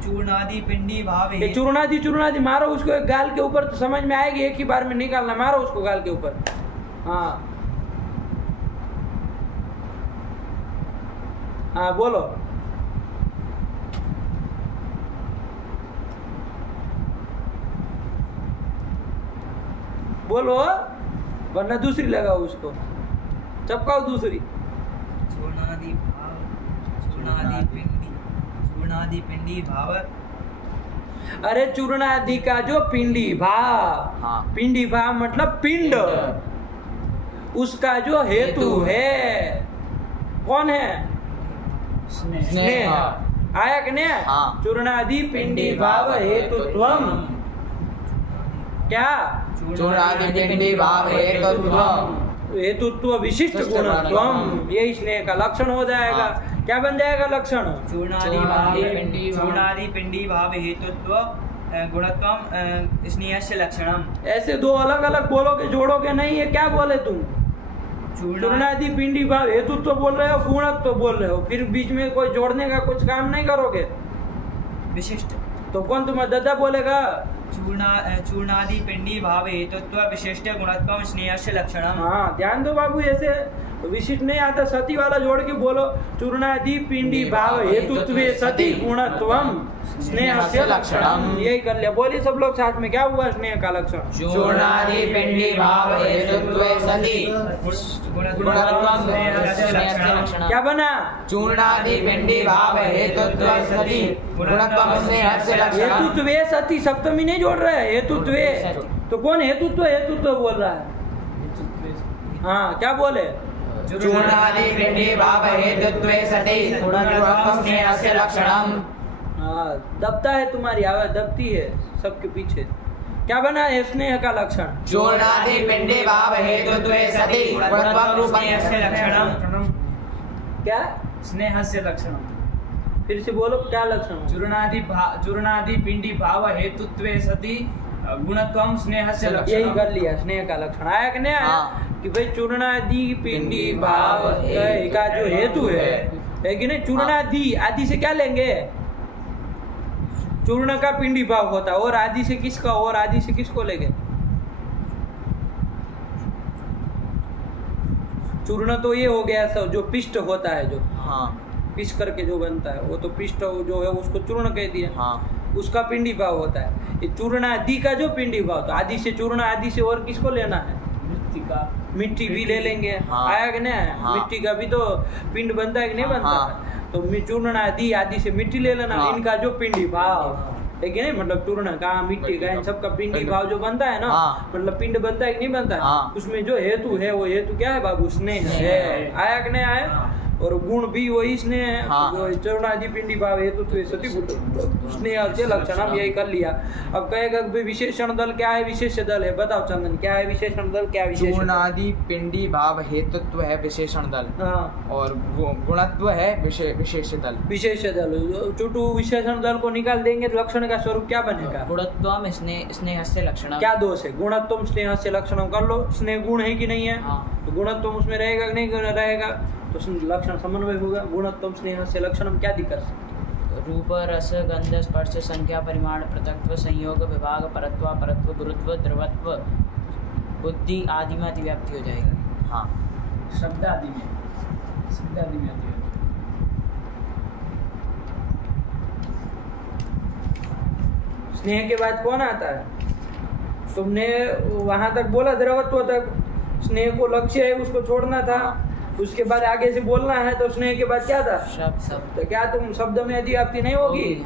चूर्णादि पिंडी भाव ये चूर्णादि मारो उसको एक गाल के ऊपर, तो समझ में आएगी। एक ही बार में निकालना, मारो उसको गाल के ऊपर। हाँ हाँ बोलो। बोलो, वरना दूसरी लगाओ उसको, चपकाओ दूसरी। चूर्णादि पिंडी भाव। अरे चूर्णादि का जो पिंडी भाव, हाँ। पिंडी भाव मतलब पिंड, उसका जो हेतु है कौन है? स्नेह। आया कि नहीं? हाँ। चूर्णादि पिंडी भाव हेतुत्वम। क्या? चूर्णादि पिंडी भाव हेतुत्वम हेतुत्व विशिष्ट गुणत्वम, यही स्नेह का लक्षण हो जाएगा। क्या बन जाएगा लक्षण? चूर्णादि पिंडी भाव हेतुत्व गुणत्वम स्नेहस्य लक्षणम। ऐसे दो अलग अलग बोलोगे, जोड़ोगे नहीं। ये क्या बोले तुम? चूर्णादि पिंडी भाव हेतुत्व बोल रहे हो, गुणत्व बोल रहे हो, फिर बीच में कोई जोड़ने का कुछ काम नहीं करोगे। विशिष्ट तो कौन तुम्हारा दादा बोलेगा? चूर्णादि पिंडी भाव हेतुत्व विशिष्ट गुणत्वम स्नेहस्य लक्षणम। हाँ ध्यान दो बाबू, ऐसे विशिष्ट नहीं आता, सती वाला जोड़ के बोलो। चूर्णादि पिंडी भाव हेतुत्वे सति गुणत्वम स्नेहस्य लक्षणम। यही कर लिया। बोलिए सब लोग साथ में, क्या हुआ स्नेह का लक्षण? चूर्णादि पिंडी भाव हेतुत्वे सति गुणत्वम स्नेहस्य लक्षणम। क्या बना? चूर्णादि पिंडी भाव हेतुत्वे सति गुणत्वम स्नेहस्य लक्षणम। हेतुत्वे सति सप्तमी नहीं जोड़ रहे हैं, हेतुत्वे। तो कौन हेतुत्व बोल रहा है? हाँ क्या बोले? चूर्णादि पिंडी भाव हेतुत्वे सति गुणत्वम स्नेहस्य लक्षणम। हाँ दबता है, तुम्हारी आवाज दबती है सबके पीछे। क्या बना है स्नेह का लक्षण? चूर्णादि पिंडी भाव हेतुत्वे सति गुणत्वम स्नेहस्य लक्षणम। क्या? स्नेहस्य लक्षणम। फिर से बोलो, क्या लक्षण? चूर्णादि पिंडी भाव हेतुत्वे सति गुणत्वम स्नेहस्य लक्षणम। यही कर लिया, स्नेह का लक्षण। आया कि नहीं आया? कि भाई चूर्णादि पिंडी भाव का जो हेतु है कि नहीं? चूर्णादि, आदि से क्या लेंगे? चूर्ण का पिंडी भाव होता है, और आदि से किसका? और आदि से किसको लेंगे? चूर्ण तो ये हो गया सब जो पिष्ट होता है, जो पिष्ट करके जो बनता है, वो तो पिष्ट जो है उसको चूर्ण कह दिया। उसका पिंडी भाव होता है। ये चूर्णादि का जो पिंडी भाव, तो आदि से चूर्ण, आदि से और किसको लेना है? मिट्टी भी ले लेंगे। आया कि नहीं? मिट्टी का भी तो पिंड बनता है कि नहीं बनता? तो चूर्ण आदि आदि से मिट्टी ले लेना। इनका जो पिंडी भाव है कि नहीं, मतलब चूर्ण का, मिट्टी का, इन सब का पिंडी भाव जो बनता है ना, मतलब पिंड बनता है कि नहीं बनता है, उसमें जो हेतु है वो हेतु क्या है बाबू? स्नेह है। आया कि नहीं आया? और गुण भी वही स्नेह है। चूर्णादि पिंडी भाव हेतु सती स्नेह से लक्षण हम यही कर लिया। अब कहेगा विशेषण दल क्या है? विशेष दल है। बताओ चंदन, क्या है विशेषण दल? क्या विशेष? चूर्णादि पिंडी भाव हेतुत्व है विशेषण दल, और गुणत्व है विशेष दल। विशेष दल चुटू विशेषण दल को निकाल देंगे तो लक्षण का स्वरूप क्या बनेगा? गुणत्वम स्नेह से लक्षण। क्या दोष है? गुणत्वम स्नेह से लक्षण कर लो। स्नेह गुण है कि नहीं है? तो गुणत्व उसमें रहेगा कि नहीं रहेगा? तो लक्षण समन्वय होगा। गुणत्व स्नेह से लक्षण हम क्या दिक्कत? रूप रस गंध स्पर्श संख्या परिमाण पृथक्त्व संयोग विभाग परत्व परत्व गुरुत्व द्रवत्व बुद्धि आदि में अतिव्याप्ति हो जाएगी। शब्द आदि में अतिव्याप्ति। स्नेह के बाद कौन आता है? तुमने वहां तक बोला द्रवत्व तक, स्नेह को लक्ष्य है उसको छोड़ना था। उसके बाद आगे से बोलना है तो स्नेह के बाद क्या था? शब्द। तो क्या तुम शब्द में अतिव्याप्ति नहीं होगी?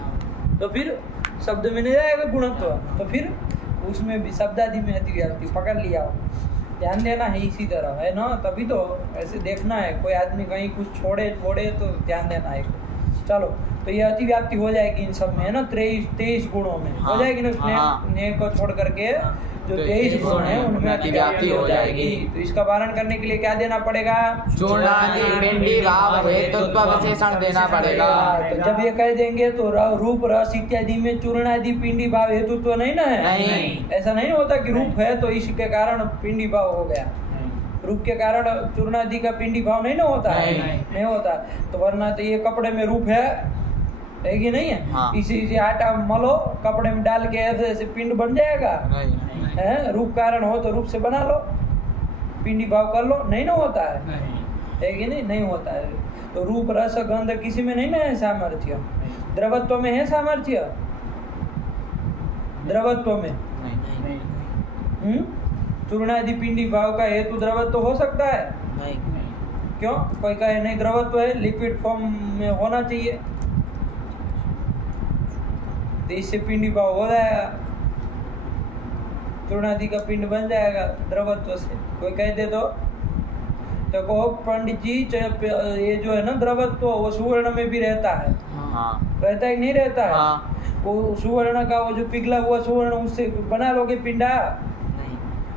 तो फिर शब्द में नहीं जाएगा गुणत्व, तो फिर उसमें भी शब्द आदि में अतिव्याप्ति पकड़ लिया। ध्यान देना है इसी तरह है ना, तभी तो ऐसे देखना है। कोई आदमी कहीं कुछ छोड़े तो ध्यान देना है। चलो, तो ये अतिव्याप्ति हो जाएगी इन सब में है ना, 23 गुणों में हो जाएगी ना। स्नेह को छोड़ करके जो 23 गुण है उनमें अतिव्याप्ति हो जाएगी। तो इसका वारण करने के लिए क्या देना पड़ेगा? चूर्णादि पिंडी भाव हेतुत्व विशेषण देना पड़ेगा। तो जब ये कह देंगे तो रूप रस इत्यादि में चूर्णादि पिंडी भाव हेतुत्व नहीं ना है? नहीं। ऐसा नहीं होता कि रूप है तो इसके कारण पिंडी भाव हो गया। रूप के कारण चूर्णादि का पिंडी भाव नहीं ना होता है? नहीं होता। तो वरना तो ये कपड़े में रूप है कि नहीं है? इसी से आटा मलो, कपड़े में डाल के ऐसे पिंड बन जाएगा? है। रूप कारण हो तो रूप से बना लो, पिंडी भाव कर लो, नहीं ना होता है कि नहीं होता है। तो रूप रस गंध किसी में नहीं ना है सामर्थ्य? द्रवत्व में है सामर्थ्य? द्रवत्व में चूर्णादि पिंडी भाव का हेतु द्रवत्व हो सकता है? नहीं। क्यों? कोई कहे नहीं द्रवत्व है, लिक्विड फॉर्म में होना चाहिए, तो इससे पिंडी भाव हो जाएगा, चूर्णादि का पिंड बन जाएगा द्रवत्व से। कोई कह दे तो कहो पंडित जी ये जो है ना द्रवत्व वो सुवर्ण में भी रहता है। रहता है कि नहीं रहता है? वो सुवर्ण का वो जो पिघला हुआ सुवर्ण उससे बना लोगे पिंडा?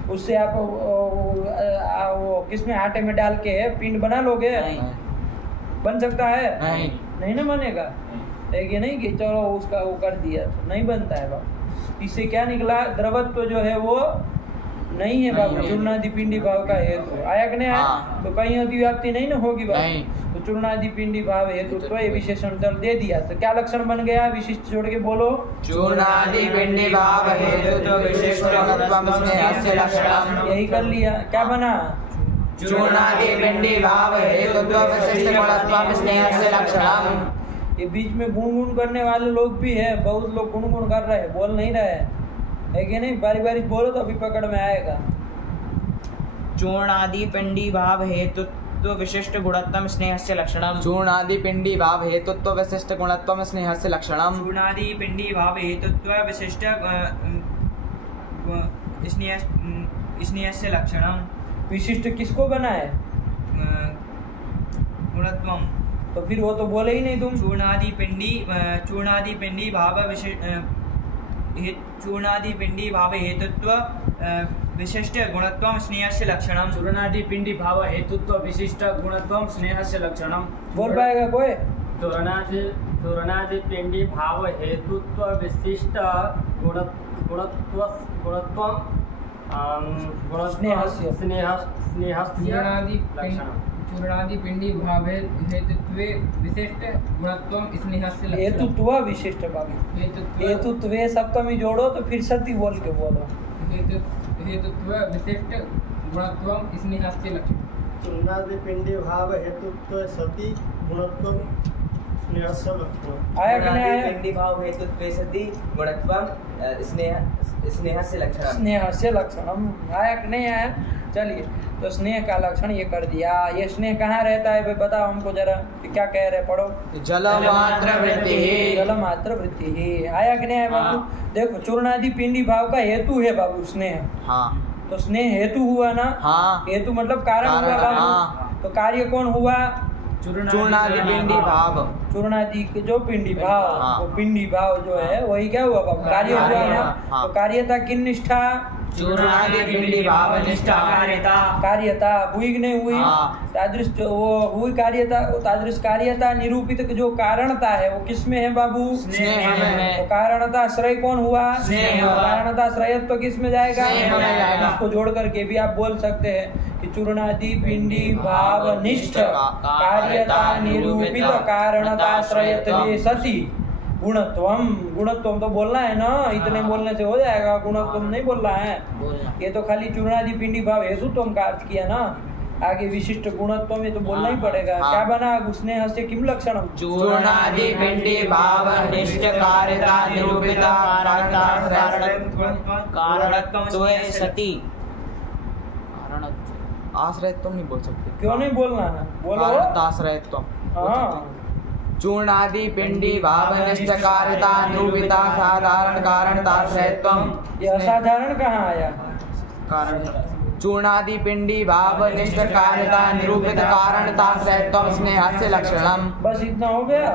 उससे आप वो किसमें आटे में डाल के पिंड बना लोगे? बन सकता है? नहीं ना बनेगा है कि नहीं? कि चलो उसका वो कर दिया तो नहीं बनता है बाबू। इससे क्या निकला? द्रवत्व जो है वो नहीं है बाबू, चूर्णादि पिंडी भाव का हेतु। आया कि नहीं आया? तो कहीं अतिव्याप्ति नहीं ना होगी बाबू। तो चूर्णादि पिंडी भाव हेतु तो ये विशेषण दल दे दिया। तो क्या लक्षण बन गया? विशिष्ट जोड़ के बोलो। चूर्णादि पिंडी भाव हेतु विशिष्ट लक्षणम। यही कर लिया। क्या बना? चूर्णादि पिंडी भाव हेतु विशिष्ट स्नेह से लक्षणम। ये बीच में गुण करने वाले लोग भी है, बहुत लोग गुण कर रहे हैं, बोल नहीं रहे है कि नहीं? बारी बारी बोलो तो अभी पकड़ में आएगा। चूर्णादि पिंडी भाव हेतुत्व विशिष्ट गुणत्वम स्नेह से लक्षणम। चूर्णादि पिंडी भाव हेतुत्व विशिष्ट गुणत्वम स्नेह से लक्षणम। चूर्णादि पिंडी भाव हेतुत्व विशिष्ट स्नेह से लक्षणम। विशिष्ट किसको बना है? गुणत्वम। तो फिर वो तो बोले ही नहीं तुम। चूर्णादि पिंडी भाव हेतुत्व विशिष्ट गुणत्वम स्नेह से लक्षणम। चूर्णादि पिंडी भाव हेतुत्व विशिष्ट गुणत्वम स्नेह से लक्षणम। बोल पाएगा कोई? चूर्णादि पिंडी भाव हेतुत्व विशिष्ट गुणत्वम चूर्णादि पिंडी भाव हेतुत्वे विशिष्ट गुणत्वम स्नेह से लक्षणम। हेतुत्व विशिष्ट भाव हेतुत्वे सप्तमी जोड़ो तो फिर सती बोल के बोलो। हेतुत्व विशिष्ट गुणत्वम स्नेह से लक्षणम। चूर्णादि पिंडी भाव हेतुत्व सती गुणत्वम आया कि नहीं आया? पिंडी भाव हेतुत्वे सति गुणत्वम स्नेह से लक्षणम। स्नेह से लक्षणम आया कि नहीं आया? चलिए, तो स्नेह का लक्षण ये कर दिया। ये स्नेह कहाँ रहता है भाई, बताओ हमको जरा, क्या कह रहे, पढ़ो। जलमात्र वृत्ति। जलमात्र वृत्ति आया कि नहीं आया बाबू? देखो, चूर्णादि पिंडी भाव का हेतु है बाबू स्नेह। हाँ। तो स्नेह हेतु हुआ ना? हाँ। हेतु मतलब कारण हुआ बाबू। हाँ। तो कार्य कौन हुआ? चूर्णादि पिंडी भाव। चूर्णादि के जो पिंडी भाव, हाँ। वो पिंडी भाव जो है वही क्या हुआ बाबू? कार्य हुआ ना? हाँ। तो कार्यता किन निष्ठा? चूर्णादि पिंडी भाव निष्ठा कार्यता हुई कि नहीं हुई? हाँ। तादृश वो हुई कार्यता। तादृश कार्यता निरूपित जो कारणता है वो किसमें है बाबू? स्नेह में। तो कारणता श्रय कौन हुआ? स्नेह हुआ। कारणता श्रयत्व तो किस में जाएगा? स्नेह में जाएगा। इसको जोड़ करके भी आप बोल सकते हैं कि चूर्णादि पिंडी भाव निष्ठ कार्यता निरूपित कारणता श्रयत्वे सति गुणत्वम। गुणत्वम तो बोलना है ना, इतने बोलने से हो जाएगा? गुणत्वम नहीं बोलना है, ये तो खाली चूर्णादि पिंडी भाव हेतुत्वम का अर्थ किया ना। आगे विशिष्ट गुणत्वम ये तो बोलना ही पड़ेगा। क्या बना? स्नेह से किम लक्षणम? चूर्णादि पिंडी भाव निष्ठ कार्यता निरूपित कारणत्वे सति। आश्रयत्वम नहीं बोल सकते। क्यों नहीं बोलना है? बोलो। कारणताश्रयत्वम। हाँ, चूर्णादि पिंडी भाव निष्ठ कार्यता निरूपिता साधारण कारणताश्रयत्वम। ये असाधारण कहाँ आया? कारण चूर्णादि पिंडी भाव निष्ठ कार्यता निरूपित कारणताश्रयत्वम स्नेह से लक्षणम। बस इतना हो गया?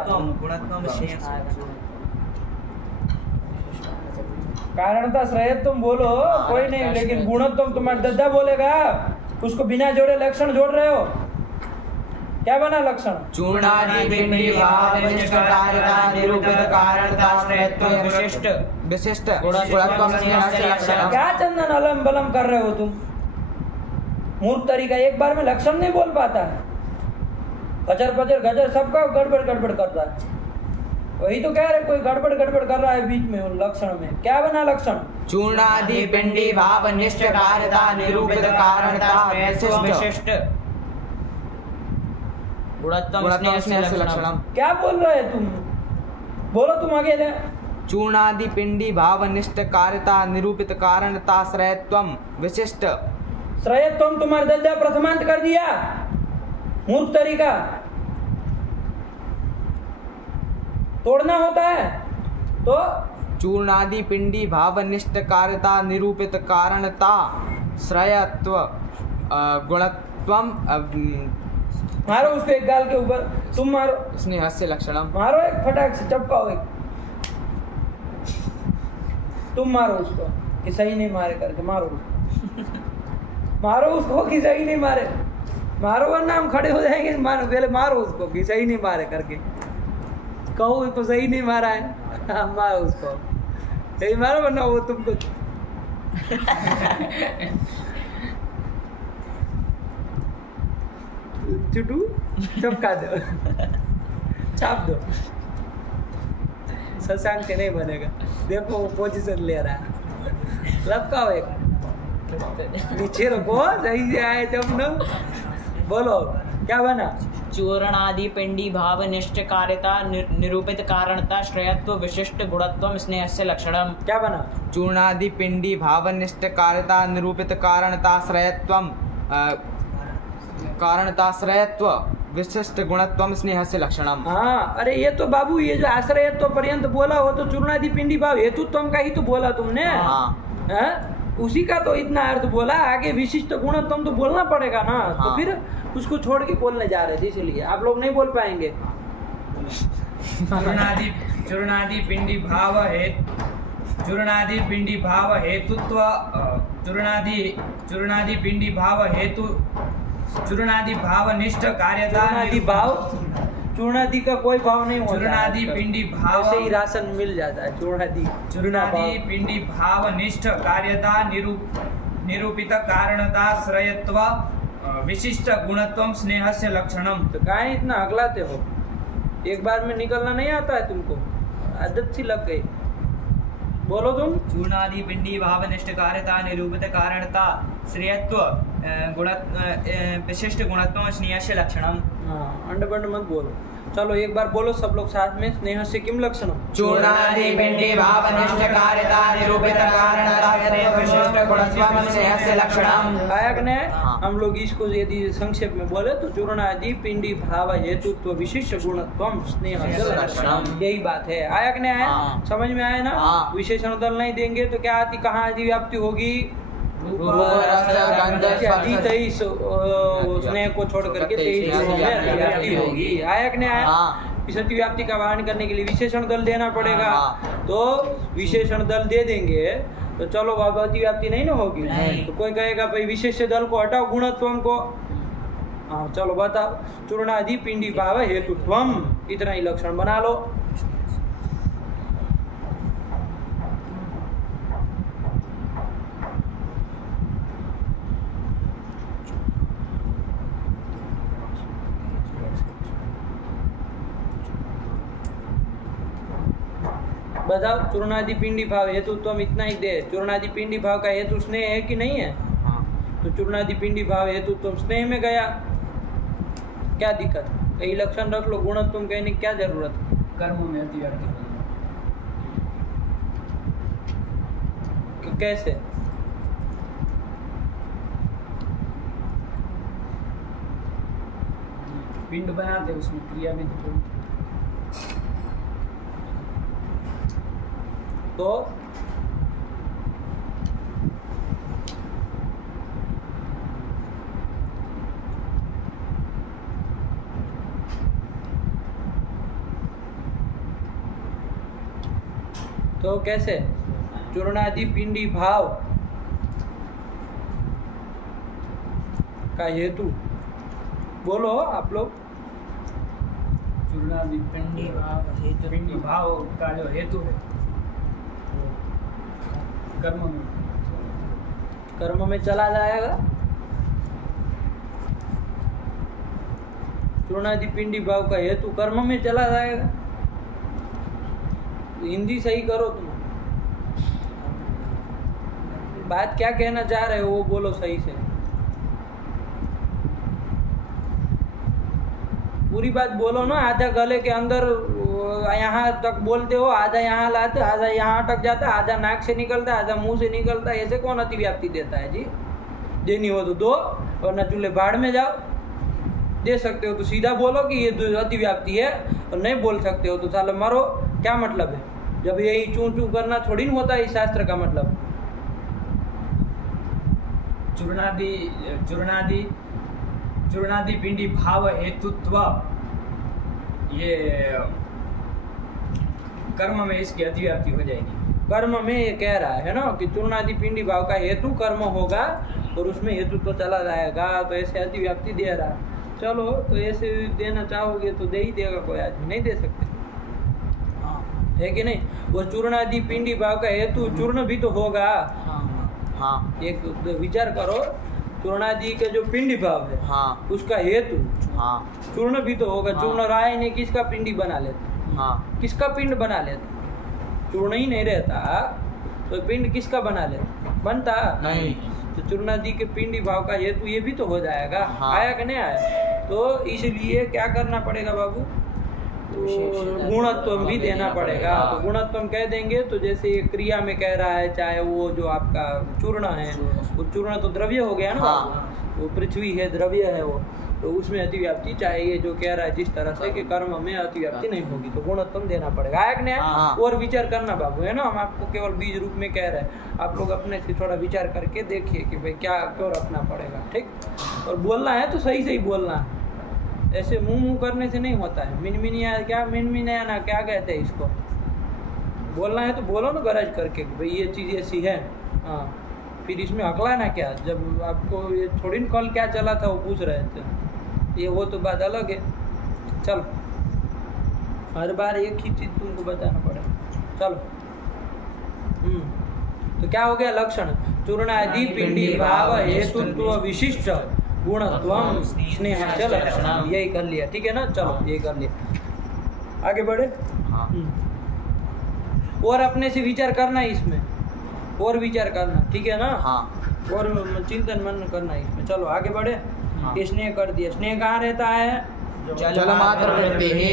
कारणता श्रयत्वम बोलो, कोई नहीं, लेकिन गुणत्वम तुम्हारा दद्दा बोलेगा, उसको बिना जोड़े लक्षण जोड़ रहे हो। क्या बना लक्षण? चूर्णादि पिंडी भाव निष्ठ कार्यता निरूपित कारणताश्रयत्व विशिष्ट गुणत्वम स्नेह से लक्षणम। क्या चंदन अलम बलम कर रहे हो तुम? मूर्ख तरीका, एक बार में लक्षण नहीं बोल पाता है। गजर पजर गजर सबका गड़बड़ गड़बड़ करता है। वही तो कह रहे, कोई गड़बड़ गड़बड़ कर रहा है बीच में लक्षण में। क्या बना लक्षण? चूर्णादि पिंडी भाव निष्ठ कार्यता निरूपित कारणता विशिष्ट गुणत्वम स्नेह से लक्षणम। क्या बोल रहे हैं तुम? बोलो तुम आगे ले। चूर्णादि पिंडी भाव निष्ठ कार्यता निरूपित कारणताश्रयत्वम विशिष्ट। श्रयत्वम तुम्हारे दद्दा प्रथमांत कर दिया, मूर्ख तरीका। तोड़ना होता है तो चूर्णादि पिंडी भाव निष्ठ कार्यता निरूपित कारणता श्रयत्व गुणत्वम मारो उसको एक गाल के ऊपर, तुम मारो। स्नेह से लक्षणम। मारो एक फटाक से, चपकाओ एक। तुम मारो उसको कि सही नहीं मारे करके मारो उसको। मारो उसको कि सही नहीं मारे, मारो वरना हम खड़े हो जाएंगे। मारो पहले, मारो उसको कि सही नहीं मारे करके कहो तो सही नहीं मारा है। मारो उसको, सही मारो वरना वो तुमको चुटू चपका दो, छाप दो। शशांक से नहीं बनेगा। देखो वो पोजीशन ले रहा है, लपकाओ एक, नीचे रखो, सही से आए जब न। बोलो क्या बना? चूर्णादि पिंडी भाव निष्ठ कार्यता निरूपित कारणता श्रेयत्व विशिष्ट गुणत्वम स्नेह से लक्षणम। क्या बना? चूर्णादि पिंडी भाव निष्ठ कार्यता निरूपित कारणताश्रयत्वम कारणताश्रयत्व विशिष्ट गुणत्वम स्नेह से लक्षणम। हाँ, अरे ये तो बाबू, ये जो आश्रयत्व पर्यंत बोला हो तो चूर्णादि पिंडी भाव हेतुत्वम का ही तो बोला तुमने। हाँ। उसी का तो इतना अर्थ बोला, आगे विशिष्ट गुणत्वम तो बोलना पड़ेगा ना। हाँ। तो फिर उसको छोड़ के बोलने जा रहे थे, इसलिए आप लोग नहीं बोल पाएंगे। चूर्णादि पिंडी भाव हेतुत्व चूर्णादि पिंडी भाव हेतु चूर्णादि भाव निष्ठ कार्यता चूर्णादि भाव, चूर्णादि का कोई भाव नहीं होता। चूर्णादि पिंडी भाव ऐसे ही राशन मिल जाता है। चूर्णादि पिंडी भाव निष्ठ कार्यता निरूपित कारणता श्रयत्व विशिष्ट गुणत्वम स्नेह से लक्षणम। तो काहे इतना अगलाते हो? एक बार में निकलना नहीं आता है तुमको, आदत सी लग गई। बोलो तुम। चूर्णादि पिंडी भाव निष्ठ कार्यता निरूपित कारणता श्रेयत्व विशिष्ट गुणत्वम स्नेह से लक्षणम। हाँ, अंड बंड मत बोलो। चलो एक बार बोलो सब लोग साथ में, स्नेह से किम लक्षणम। चूर्णादि पिंडी भावनिष्ठ कार्यता निरूपित कारण विशिष्ट गुणत्वम स्नेहस्य लक्षणम। आयक ने हम लोग इसको यदि संक्षेप में बोले तो चूर्णादि पिंडी भाव हेतुत्व विशिष्ट गुणत्वम स्नेहस्य लक्षणम, यही बात है। आयक ने आया, समझ में आया ना। विशेषण दल नहीं देंगे तो क्या आती, कहाँ आदि व्याप्ति होगी, स्नेह को छोड़ करके 23 अतिव्याप्ति होगी। आयक ने आया, इस अतिव्याप्ति का वाहन करने के लिए विशेषण दल देना पड़ेगा, तो विशेषण दल दे देंगे तो चलो बाबा अतिव्याप्ति नहीं ना होगी। तो कोई कहेगा भाई विशेष दल को हटाओ, गुणत्वम को। हाँ चलो बताओ, चूर्णादि पिंडी भाव हेतुत्वम, इतना ही लक्षण बना लो। बताओ, चूर्णादि पिंडी भाव हेतु तो हम इतना ही दे। चूर्णादि पिंडी भाव का हेतु स्नेह है कि नहीं है? तो चूर्णादि पिंडी भाव हेतु तुम स्नेह में गया, क्या दिक्कत? कई लक्षण रख लो, गुणत्व तुम कहने की क्या जरूरत? कर्म में अतिव्याप्ति कैसे? पिंड बनाते उसमें क्रिया भी तो कैसे? चूर्णादि पिंडी भाव का हेतु बोलो आप लोग। चूर्णादि पिंडी भाव का जो हेतु है कर्म में चला जाएगा। चूर्णादि पिंडी भाव का हेतु कर्म में चला जाएगा। हिंदी सही करो तुम, बात क्या कहना चाह रहे हो वो बोलो सही से। पूरी बात बोलो ना। आधा गले के अंदर यहाँ तक बोलते हो, आधा यहाँ लाते, आधा यहाँ अटक जाता, आधा नाक से निकलता, आधा मुंह से निकलता। ऐसे कौन अतिव्याप्ति देता है जी? देनी हो तो दो, वरना चूल्हे बाढ़ में जाओ। दे सकते हो तो सीधा बोलो कि ये अतिव्याप्ति है, और नहीं बोल सकते हो तो साले मरो। क्या मतलब है? जब यही चू चू करना थोड़ी न होता है इस शास्त्र का मतलब। चूर्णादि पिंडी भाव हेतुत्व, ये कर्म में इसकी अतिव्याप्ति हो जाएगी। कर्म में ये कह रहा है ना कि चूर्णादि पिंडी भाव का हेतु कर्म होगा और उसमें हेतु तो चला जाएगा, तो ऐसे अतिव्याप्ति दे रहा है। चलो तो ऐसे देना चाहोगे तो दे ही देगा, कोई आदमी नहीं दे सकते, है कि नहीं? वो चूर्णादि पिंडी भाव का हेतु चूर्ण भी तो होगा। एक विचार करो, चूर्णादि का जो पिंडी भाव है उसका हेतु चूर्ण भी तो होगा। चूर्ण राय ने किसका पिंडी बना लेता? किसका पिंड बना लेता? चूर्ण ही नहीं रहता तो पिंड किसका बना लेता? बनता नहीं। तो चूर्णादि के पिंडी भाव का हेतु ये भी तो हो जाएगा। आया कि नहीं आया? तो इसलिए क्या करना पड़ेगा बाबू? गुणत्व भी देना पड़ेगा। तो गुणत्व कह देंगे तो जैसे ये क्रिया में कह रहा है, चाहे वो जो आपका चूर्ण है, वो चूर्ण तो द्रव्य हो गया ना, वो पृथ्वी है, द्रव्य है वो, तो उसमें अतिव्याप्ति चाहिए। जो कह रहा है जिस तरह से कि कर्म में अतिव्याप्ति नहीं होगी, तो गुणत्व देना पड़ेगा। आयक ने और विचार करना बाबू, है ना। हम आपको केवल बीज रूप में कह रहे हैं, आप लोग अपने से थोड़ा विचार करके देखिए कि भाई क्या क्यों रखना पड़ेगा, ठीक। और बोलना है तो सही सही बोलना है, ऐसे मुंह करने से नहीं होता है। मिनमिनिया क्या, मिनमिनियाना क्या कहते हैं इसको? बोलना है तो बोलो ना गरज करके कि भाई ये चीज़ ऐसी है। हाँ, फिर इसमें अकलाना क्या? जब आपको ये थोड़ी न कल क्या चला था वो पूछ रहे थे, ये वो तो बात अलग है। चलो हर बार एक ही चीज़ तुमको बताना पड़ेगा। चलो तो क्या हो गया लक्षण? चूर्णादि पिंडी भाव हेतुत्व विशिष्ट गुणत्वम स्नेहस्य लक्षणम, यही कर लिया, ठीक है ना। चलो यही कर लिया, आगे बढ़े। और अपने से विचार करना है इसमें, और विचार करना, ठीक है ना। और चिंतन मनन करना है इसमें। चलो आगे बढ़े। स्नेह कर दिया। स्नेह कहाँ रहता है? जल मात्र वृत्ति ही,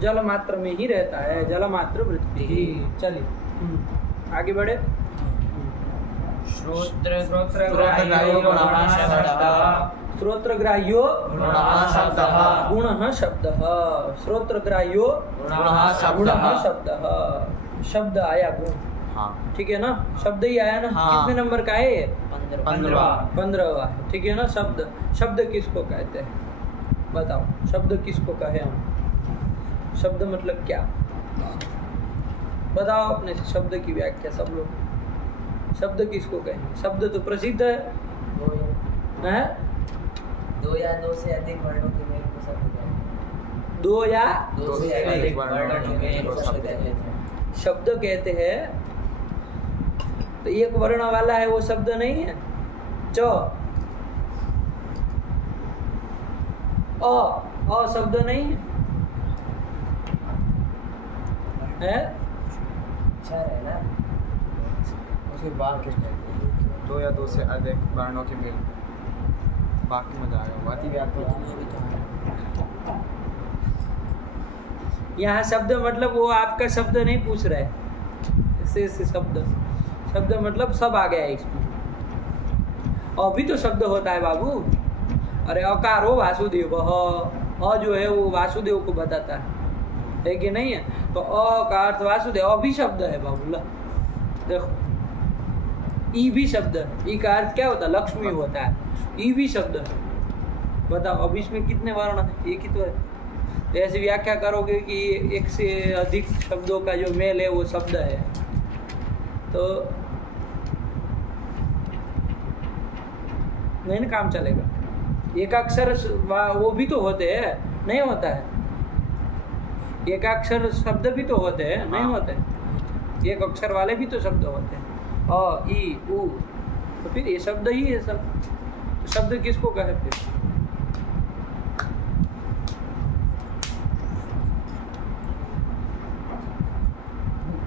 जल मात्र में ही रहता है, जल मात्र वृत्ति ही। चलिए आगे बढ़े। श्रोत्रग्राह्यो गुणः शब्दः, श्रोत्रग्राह्यो शब्दः, गुणः शब्दः, श्रोत्रग्राह्यो गुणः शब्दः। शब्द आया गुण, हाँ ठीक है ना, शब्द ही आया ना। हाँ। कितने नंबर का है ये? 15वां। है, ठीक है ना। शब्द, शब्द किसको कहते हैं बताओ, शब्द किसको कहे हम? शब्द मतलब क्या बताओ अपने से, शब्द की व्याख्या सब लोग। शब्द किसको कहें? शब्द तो प्रसिद्ध है, हैं? 2 या 2 से अधिक वर्णों के मेल को शब्द कहते हैं। 2 या 2 से अधिक वर्णों के मेल को शब्द कहते हैं। शब्द कहते हैं तो एक वर्ण वाला है वो शब्द नहीं है। च अ शब्द नहीं है, है? अच्छा है ना। उसके बाद किस टाइप 2 या 2 से अधिक वर्णों के मेल, बाकी मजा आएगा। बाकी यहाँ शब्द मतलब वो आपका शब्द नहीं पूछ रहा है, ऐसे शब्द, शब्द मतलब सब आ गया है इसमें। अभी तो शब्द होता है बाबू। अरे अकारो वासुदेव, अ जो है वो वासुदेव को बताता है कि नहीं है? तो अ का अर्थ वासुदेव, अभी शब्द है बाबू। देखो ई भी शब्द, ई का अर्थ क्या होता है? लक्ष्मी होता है। ई भी शब्द है। बताओ अब इसमें कितने वर्ण है? एक ही तो है। तो ऐसी व्याख्या करोगे कि एक से अधिक शब्दों का जो मेल है वो शब्द है, तो नहीं ना काम चलेगा। एक अक्षर वो भी तो होते हैं, नहीं होता है? एक अक्षर शब्द भी तो होते हैं, नहीं होते? एक अक्षर वाले भी तो शब्द होते हैं, अ ई उ। तो फिर ये शब्द ही है सब। तो शब्द किसको कहे फिर?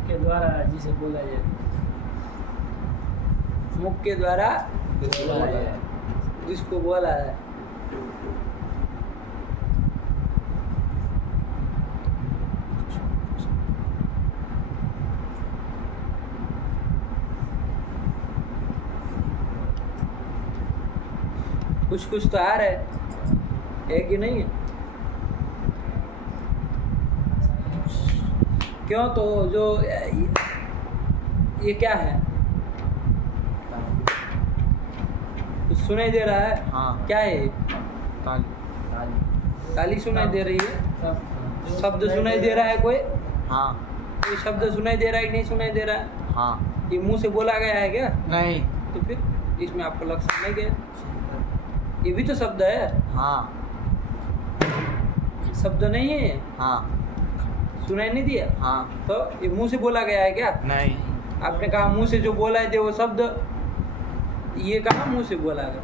के द्वारा जिसे बोला जाए, मुख के द्वारा जिसको बोला है। कुछ तो आ रहा है कि नहीं है? क्यों? तो जो ये क्या है? कुछ सुनाई दे रहा है? हाँ। क्या है? ताली। ताली सुनाई दे रही है। शब्द सुनाई दे रहा है कोई? हाँ। कोई शब्द सुनाई दे रहा है कि नहीं सुनाई दे रहा है? हाँ। ये मुंह से बोला गया है क्या? नहीं। तो फिर इसमें आपको लक्षण नहीं गया? ये भी तो शब्द है। हाँ। शब्द नहीं है? हाँ। सुनाई नहीं दिया? हाँ। तो ये मुंह से बोला गया है क्या? नहीं। आपने कहा मुंह से जो बोला है वो शब्द, ये कहा मुंह से बोला गया,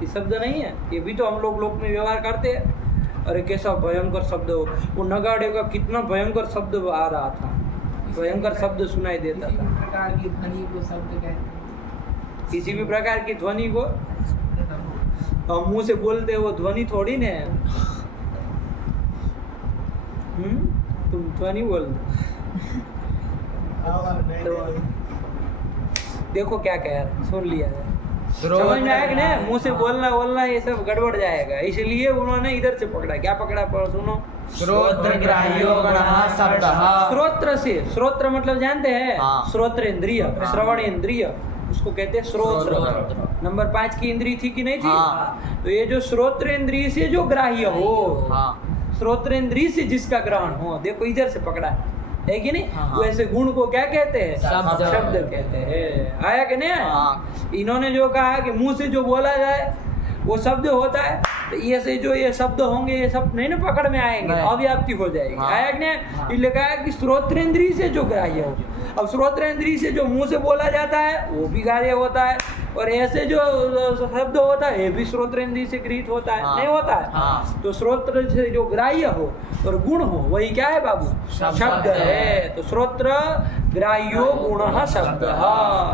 ये शब्द नहीं है। ये भी तो हम लोग में व्यवहार करते हैं। अरे कैसा भयंकर शब्द हो, वो नगाड़े का कितना भयंकर शब्द आ रहा था, भयंकर शब्द सुनाई देता था। प्रकार की ध्वनि को शब्द कहते हैं। किसी भी प्रकार की ध्वनि को हम मुंह से बोलते हैं, वो ध्वनि थोड़ी ना है। तुम ध्वनि बोल तो देखो क्या कह रहा है, सुन लिया है, समझ में आया कि नहीं? मुंह से बोलना ये सब गड़बड़ जाएगा, इसलिए उन्होंने इधर से पकड़ा। क्या पकड़ा? पर सुनो, श्रोत्रग्राह्यो गणः शब्दः। श्रोत्र से, श्रोत्र मतलब जानते हैं? हाँ। श्रोत्र इंद्रिय, श्रवण इंद्रिय, उसको कहते हैं श्रोत्र। नंबर 5 की इंद्रिय थी कि नहीं थी? हाँ। तो ये जो श्रोत्र इंद्रिय से जो ग्राह्य हो, हाँ। श्रोत्र इंद्रिय से जिसका ग्रहण हो, देखो इधर से पकड़ा है कि नहीं? हाँ। वैसे गुण को क्या कहते हैं? शब्द। शब्द कहते हैं। आया कि नहीं? हाँ। इन्होंने जो कहा कि मुंह से जो बोला जाए वो शब्द होता है, तो ये से जो ये शब्द होंगे ये सब नहीं ना पकड़ में आएंगे, अव्याप्ति हो जाएगी। हाँ। आया कि नहीं? इसलिए कहा है कि श्रोत्रेंद्रिय से जो ग्राह्य हो। अब श्रोत्रेंद्रिय से जो मुंह से बोला जाता है वो भी ग्राह्य होता है, और ऐसे जो शब्द होता है ये भी श्रोत्रेंद्रिय से गृहीत होता है, नहीं होता है? तो श्रोत्र से जो ग्राह्य हो और गुण हो वही क्या है बाबू? शब्द है। तो श्रोत्र ग्राह्यो गुण शब्द,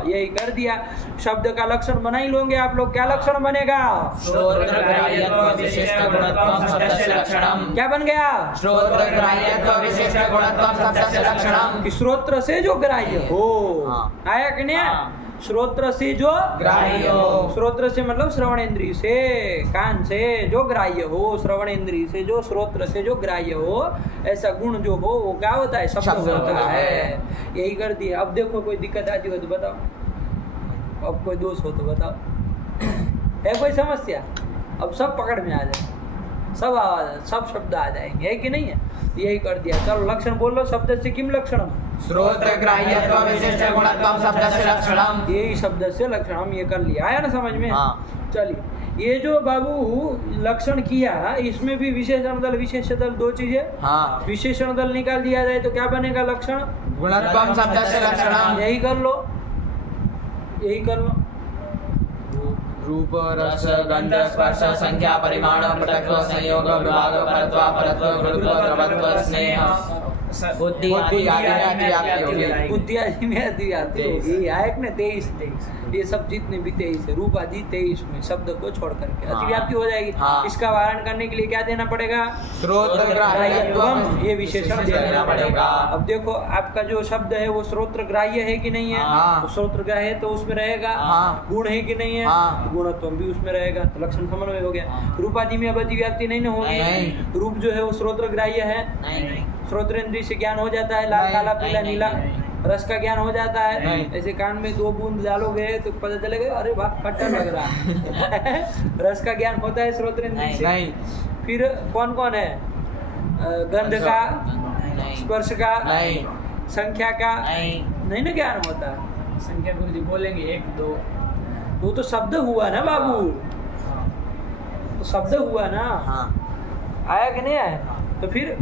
यही कर दिया। शब्द का लक्षण बना ही लोगे आप लोग। क्या लक्षण बनेगा? श्रोत्र ग्राह्यत्व विशिष्ट गुणत्वं शब्दस्य लक्षणम्। क्या बन गया? श्रोत्र ग्राह्यत्व विशिष्ट गुणत्वं शब्दस्य लक्षणम्। कि श्रोत्र से जो ग्राह्य हो, आया कि नहीं? श्रोत्र से जो ग्राह्य हो, श्रोत्र से मतलब श्रवण इंद्रिय से, कान से जो ग्राह्य हो, श्रवण इंद्रिय से जो, श्रोत्र से जो ग्राह्य हो, ऐसा गुण जो हो वो क्या होता है? शब्द होता है। यही कर दिया। अब देखो कोई दिक्कत आती हो तो बताओ, अब कोई दोष हो तो बताओ, है कोई समस्या? अब सब पकड़ में आ जाए, सब आवाज, सब शब्द आ जाएंगे, है कि नहीं है? यही कर दिया। चलो लक्षण बोल लो। शब्द से किम लक्षणम? श्रोत्र ग्राह्यत्व विशिष्ट गुणत्वं शब्दस्य लक्षणम्। यही शब्द से लक्षणम, ये कर लिया। आया ना समझ में? चलिए, ये जो बाबू लक्षण किया इसमें भी विशेषण दल विशेष दल दो चीजें। विशेषण दल निकाल दिया जाए तो क्या बनेगा? लक्षण गुणत्वं शब्दस्य लक्षणम्। यही कर लो, यही कर लो। रूप रस गंध स्पर्श संख्या परिमाण पृथक्त्व संयोग विभाग परत्व परत्व गुरुत्व द्रवत्व स्नेह बुद्धि आदि होगी। बुद्धि आदि में आती होगी। आयक ने 23 ये सब जितने भी 23 है, रूप आदि 23 में शब्द को छोड़ करके अतिव्याप्ति हो जाएगी। इसका वारण करने के लिए क्या देना पड़ेगा? श्रोत्र ग्राह्यत्वम्, ये विशेषण देना पड़ेगा। अब देखो आपका जो शब्द है वो श्रोत्र ग्राह्य है कि नहीं है? तो श्रोत्र ग्राह्य तो उसमें रहेगा। गुण है कि नहीं है? गुणत्व भी उसमें रहेगा। तो लक्षण समन्वय हो गया। रूप आदि में अब अतिव्याप्ति नहीं होगी। रूप जो है वो श्रोत्र ग्राह्य है। श्रोत्र इंद्रिय से ज्ञान हो जाता है, लाल काला पीला नीला। रस का ज्ञान हो जाता है। ऐसे कान में 2 बूंद डालोगे तो पता चलेगा अरे वाह खट्टा लग रहा है। रस का ज्ञान होता है श्रोत्र इंद्रिय से। फिर कौन कौन है? गंध का, स्पर्श का, संख्या का नहीं ना ज्ञान होता है। संख्या गुरुजी बोलेंगे 1 2, वो तो शब्द हुआ ना बाबू, तो शब्द हुआ ना। आया कि नहीं आया? तो फिर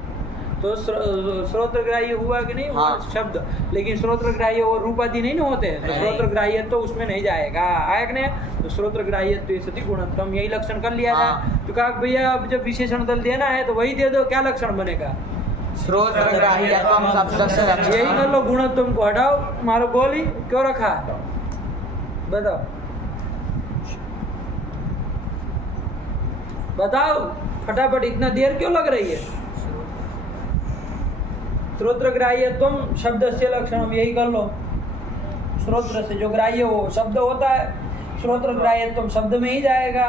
तो श्रोत्र ग्राह्य हुआ कि नहीं हुआ? शब्द। लेकिन श्रोत्र ग्राह्य और रूप आदि नहीं होते हैं, तो श्रोत्र ग्राह्य तो उसमें नहीं जाएगा। आया कि नहीं? तो श्रोत्र ग्राह्य तो सती गुणत्वम, यही लक्षण कर लिया जाए। तो कहा भैया अब जब विशेषण दल देना है तो वही दे दो। क्या लक्षण बनेगा? श्रोत्र ग्राह्यत्वं शब्दस्य लक्षणम्। यही कर लो। गुणत्वम को हटाओ, मारो गोली। क्यों रखा है बताओ, बताओ फटाफट, इतना देर क्यों लग रही है? श्रोत्र ग्राह्यत्वम शब्दस्य लक्षणम, यही कर लो। श्रोत्र से जो ग्राह्य हो शब्द होता है, श्रोत्र ग्राह्यत्वम शब्द में ही जाएगा।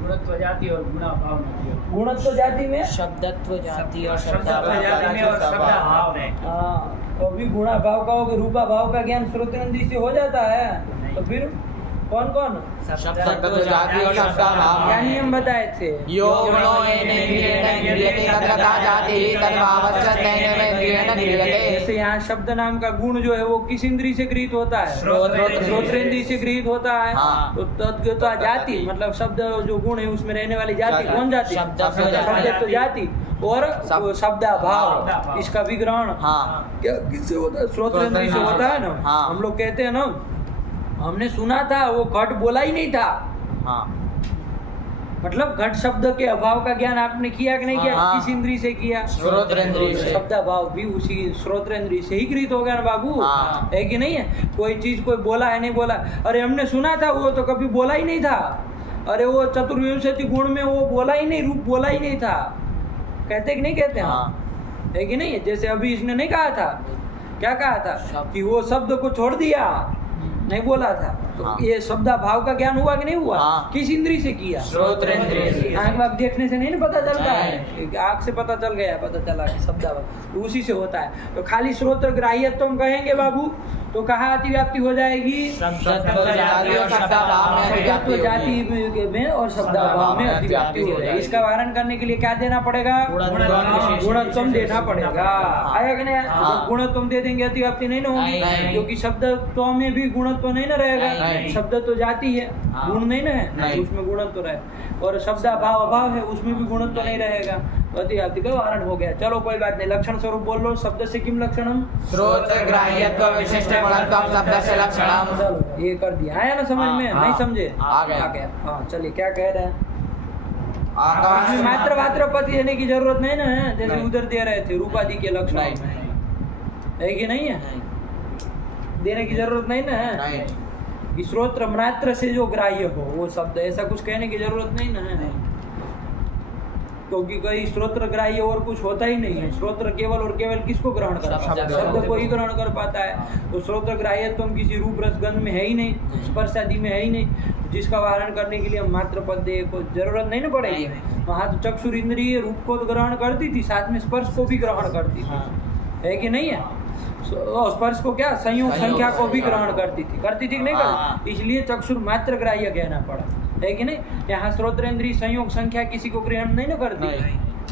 गुणत्व जाति और गुणा भाव में। गुणत्व जाति में, शब्दत्व जाति और शब्दत्व जाति में और शब्द भाव में। तो अभी गुणा भाव का हो, रूपा भाव का ज्ञान श्रोत्र इंद्रिय से हो जाता है। तो फिर कौन कौन? शब्दत्व जाति और शब्द भाव। क्या नियम बताए थे? यो गुणो येनेन्द्रियेण क्रियते तद्गता जातिः तद्भावश्च तेन इंद्रियेण क्रियते। जैसे यहाँ शब्द नाम का गुण जो है वो किस इंद्रिय से गृहीत होता है? श्रोत्र इंद्रिय से गृहीत होता है। तो तद्गता जाति मतलब शब्द जो गुण है उसमें रहने वाली जाति कौन जाति? शब्दत्व जाति और शब्दाभाव। इसका विग्रहण क्या किससे होता है? श्रोत्र इंद्रिय से होता है ना। हम लोग कहते हैं ना, हमने सुना था वो घट बोला ही नहीं था। मतलब घट शब्द के अभाव का ज्ञान आपने किया कि नहीं किया? किस इंद्रिय से किया? श्रोत्र इंद्रिय से। शब्दाभाव भी उसी श्रोत्र इंद्रिय से ही गृहीत हो गया ना बाबू, है कि नहीं है? कोई चीज कोई बोला है नहीं बोला, अरे हमने सुना था वो तो कभी बोला ही नहीं था। अरे वो चतुर्विंशति गुण में वो बोला ही नहीं, रूप बोला ही नहीं था। कहते कि नहीं कहते? है कि नहीं है? जैसे अभी इसने नहीं कहा था, क्या कहा था कि वो शब्द को छोड़ दिया, नहीं बोला था। तो ये शब्दा भाव का ज्ञान हुआ कि नहीं हुआ? किस इंद्रिय से किया? श्रोत्र इंद्रिय से। आँख देखने से नहीं ना पता चलता है, आँख से पता चल गया, पता चला कि शब्दा भाव उसी से होता है। तो खाली श्रोत्र ग्राह्यत्व हम कहेंगे बाबू तो कहाँ अतिव्याप्ति हो जाएगी? शब्दत्व जाति और शब्दाभाव में अतिव्याप्ति में और शब्दाभाव में अतिव्याप्ति हो जाएगी। इसका वारण करने के लिए क्या देना पड़ेगा? गुणत्व देना पड़ेगा। आया कि नहीं? गुणत्व दे देंगे अतिव्याप्ति नहीं ना होगी, क्योंकि शब्दत्व में भी गुणत्व नहीं ना रहेगा। शब्द तो जाति है, गुण नहीं ना है, उसमें गुणत्व रहे। और शब्दाभाव अभाव है, उसमें भी गुणत्व नहीं रहेगा। अति का वारण हो गया। चलो कोई बात नहीं, लक्षण स्वरूप बोल लो। शब्द से किम लक्षणम, श्रोत्रग्राह्यत्व विशिष्ट गुणत्वम शब्दस्य लक्षणम। चलो ये कर दिया, आया ना समझ में? नहीं समझे? आ गया। हाँ चलिए, क्या कह रहे हैं? आकाश इसमें मात्र मात्र पद देने की जरूरत नहीं ना, जैसे उधर दे रहे थे रूपादि के लक्षण है कि नहीं है? देने की जरूरत नहीं ना है कि श्रोत्र मात्र से जो ग्राह्य हो वो शब्द, ऐसा कुछ कहने की जरूरत नहीं ना है, क्योंकि कोई श्रोत्र ग्राह्य और कुछ होता ही नहीं है। श्रोत्र केवल और केवल किसको ग्रहण कर पाता है? शब्द को ही ग्रहण कर पाता है। तो श्रोत्र ग्राह्य तो हम किसी रूप रस गंध में है ही नहीं, स्पर्श आदि में है ही नहीं, जिसका वारण करने के लिए हम मात्र पद दे को जरूरत नहीं ना पड़ेगी। वहाँ तो चक्षुर इंद्रिय रूप को तो ग्रहण करती थी, साथ में स्पर्श को भी ग्रहण करती थी, है कि नहीं है? स्पर्श को क्या, संयोग संख्या को भी ग्रहण करती थी कि नहीं करती? इसलिए चक्षुर मात्र ग्राह्य कहना पड़ा, है कि नहीं? यहाँ श्रोत्रेंद्रिय संयोग संख्या किसी को ग्रहण नहीं ना करती,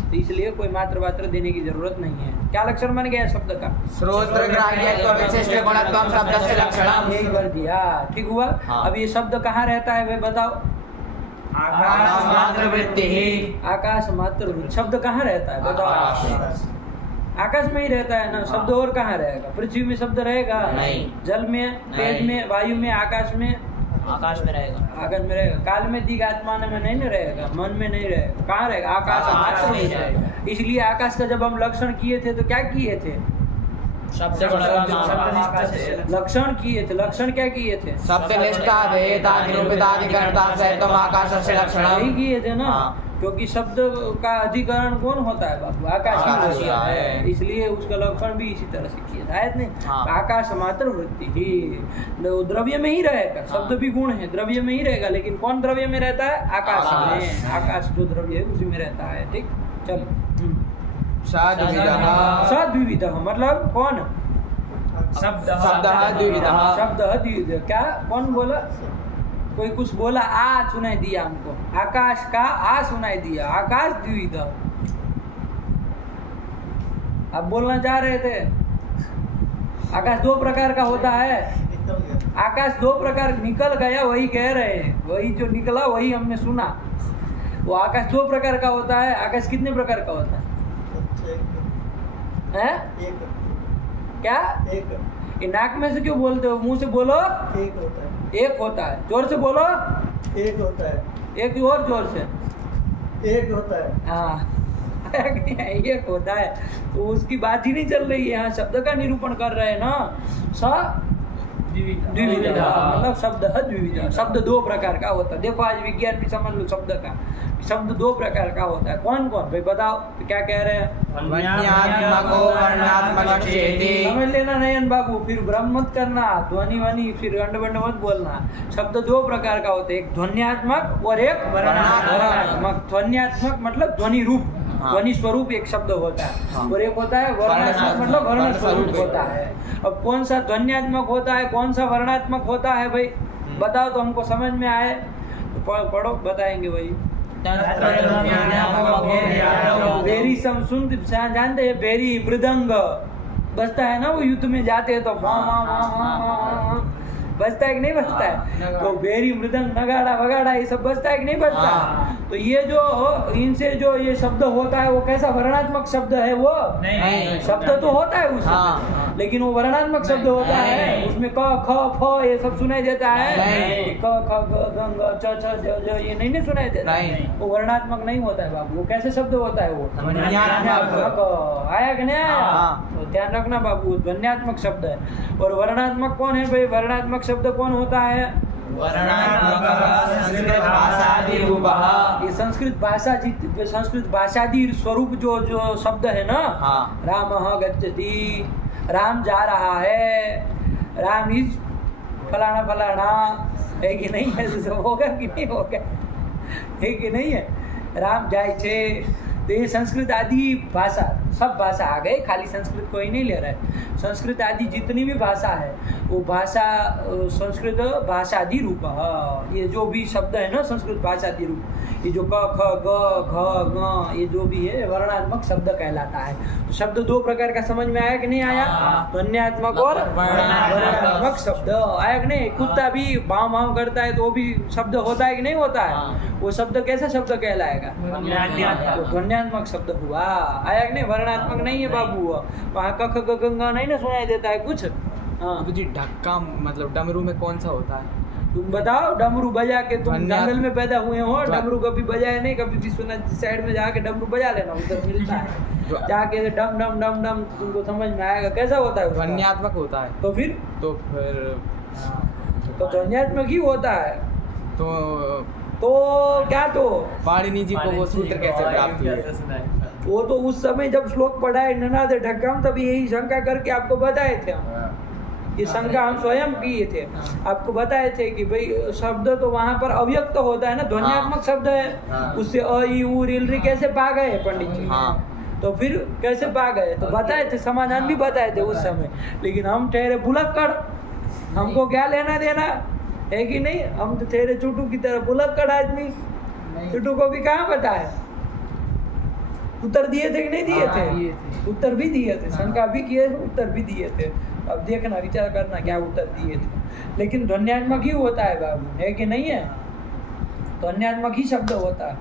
तो इसलिए कोई मात्र मात्र देने की जरूरत नहीं है। क्या लक्षण बन गया शब्द का? श्रोत्रग्राह्यत्व विशिष्ट गुणत्वम शब्दस्य लक्षणम। यही कर दिया, ठीक हुआ। अब ये शब्द कहाँ रहता है भाई बताओ? आकाश मात्र वृत्ति। आकाश मात्र वृत्ति शब्द कहाँ रहता है बताओ? आकाश में ही रहता है ना। शब्द और कहाँ रहेगा? पृथ्वी में शब्द रहेगा नहीं, जल में, तेज में, वायु में, आकाश में? आकाश में रहेगा। आकाश में रहेगा। काल में, दिग आत्मा में नहीं ना रहेगा, मन में नहीं रहेगा। कहाँ रहेगा? आकाश में रहेगा। इसलिए आकाश का जब हम लक्षण किए थे तो क्या किए थे? लक्षण किए थे। लक्षण क्या किए थे? शब्दनिष्ठा देयता निरूपिताधिकरणता सहितम आकाशस्य लक्षणम। यही किए थे ना, क्योंकि शब्द का अधिकरण कौन होता है बाबू? आकाश ही होता है। इसलिए उसका लक्षण भी इसी तरह से किया था नहीं? आकाश मात्र वृत्ति ही द्रव्य में ही रहेगा। शब्द भी गुण है, द्रव्य में ही रहेगा, लेकिन कौन द्रव्य में रहता है? आकाश में। आकाश जो द्रव्य है उसी में रहता है। ठीक, चलो। सद्विविधः मतलब कौन? शब्द द्विविधः। शब्द द्विविध। क्या कौन बोला? कोई कुछ बोला, आ सुनाई दिया हमको। आकाश का आ सुनाई दिया। आकाश द्विविध। आप बोलना चाह रहे थे आकाश दो प्रकार का होता है। आकाश दो प्रकार निकल गया, वही कह रहे हैं। वही जो निकला वही हमने सुना। वो आकाश दो प्रकार का होता है। आकाश कितने प्रकार का होता है? क्या? ये नाक में से क्यों बोलते हो? मुंह से बोलो। एक होता है। एक होता है। जोर से बोलो। एक होता है। एक और जोर से। एक होता है। हाँ एक होता है। तो उसकी बात ही नहीं चल रही है, यहाँ शब्द का निरूपण कर रहे हैं ना। द्विविधा मतलब शब्द है द्विविधा। शब्द दो प्रकार का होता है। देखो आज विज्ञान भी समझ लो शब्द का। शब्द दो प्रकार का होता है। कौन कौन भाई बताओ? तो क्या कह रहे हैं? समझ लेना नयन बाबू, फिर भ्रम मत करना, ध्वनि वनि फिर अंडवंड मत बोलना। शब्द दो प्रकार का होता है, एक ध्वन्यात्मक और एक वर्णात्मक। ध्वन्यात्मक मतलब ध्वनि रूप, ध्वनि स्वरूप एक शब्द होता है, और एक होता है वर्णात्मक मतलब वर्ण स्वरूप होता है। अब कौन सा ध्वन्यात्मक होता है, कौन सा वर्णात्मक होता है भाई बताओ तो हमको समझ में आए। तो पढ़ो, बताएंगे भाई। बेरी सुन जानते हैं? बेरी मृदंग बजता है ना, वो युद्ध में जाते हैं तो बजता है कि नहीं बजता है? तो बेरी मृदंग नगाड़ा वगाड़ा ये सब बजता है कि नहीं बजता? तो ये जो इनसे जो ये शब्द होता है वो कैसा वर्णात्मक शब्द है? वो नहीं, शब्द तो होता है उसमें, लेकिन वो वर्णात्मक शब्द होता है। उसमें क ख फ ये सब सुनाई देता है। क ख ग ग च छ ज ज ये नहीं सुनाई देता। वो वर्णात्मक नहीं होता है बाबू। वो कैसे शब्द होता है? वो आया कि नहीं आया? तो ध्यान रखना बाबू, ध्वन्यात्मक शब्द है। और वर्णात्मक कौन है भाई? वर्णात्मक शब्द कौन होता है? ये संस्कृत भाषादि स्वरूप जो शब्द है ना। रामः गच्छति, राम जा रहा है, राम इज फलाना फलाना, है कि नहीं है? होगा कि नहीं होगा? है कि नहीं है? राम जाए छे। तो ये संस्कृत आदि भाषा, सब भाषा आ गए, खाली संस्कृत को ही नहीं ले रहे। संस्कृत आदि जितनी भी भाषा है वो भाषा संस्कृत भाषादि रूप। ये जो भी शब्द है ना संस्कृत भाषादि रूप, ये जो क ख ग घ ङ ये जो भी है वर्णात्मक शब्द कहलाता है। तो शब्द दो प्रकार का समझ में आया कि नहीं आया? ध्वन्यात्मक और वर्णात्मक शब्द आया कि नहीं। कुत्ता भी भाव भाव करता है तो वो भी शब्द होता है कि नहीं होता है। वो शब्द कैसा शब्द कहलाएगा? तो ध्वन्यात्मक शब्द हुआ। आया कि नहीं? वर्णात्मक नहीं है बाबू। वहाँ कख गंगा नहीं ना सुनाई देता है कुछ। हाँ जी ढक्का मतलब डमरू में कौन सा होता है? तुम बताओ, डमरू बजा के तुम जंगल में पैदा हुए हो, डमरू कभी बजाए नहीं? कभी विश्वनाथ साइड में जाके डमरू बजा लेना, उधर मिलता है जाके डम डम डम डम, तुमको समझ में आएगा कैसा होता है। ध्वन्यात्मक होता है। तो फिर तो ध्वन्यात्मक ही होता है। तो क्या तो पाणिनि जी को वो सूत्र कैसे प्राप्त हुए? वो तो उस समय जब श्लोक पढ़ाए ननाद ढक्कम, तब यही शंका करके आपको बताए थे हम। ये शंका हम स्वयं किए थे, आपको बताए थे कि भाई शब्द तो वहाँ पर अव्यक्त होता है ना, ध्वन्यात्मक शब्द है। उससे अ ई उ ऋ ऋ कैसे पा गए पंडित जी? तो फिर कैसे पा गए? तो बताए थे, समाधान भी बताए थे उस समय। लेकिन हम ठहरे भुलक्कड़, हमको क्या लेना देना है कि नहीं। हम तो ठहरे चुटू की तरह भुलक्कड़ आदमी। चुटू को भी कहाँ पता है? उत्तर दिए थे कि नहीं दिए थे? उत्तर भी दिए थे, शंका भी किए, उत्तर भी दिए थे। अब देखना, विचार करना क्या उत्तर दिए थे। लेकिन ध्वन्यात्मक ही होता है बाबू, है कि नहीं है? ध्वन्यात्मक ही शब्द होता है।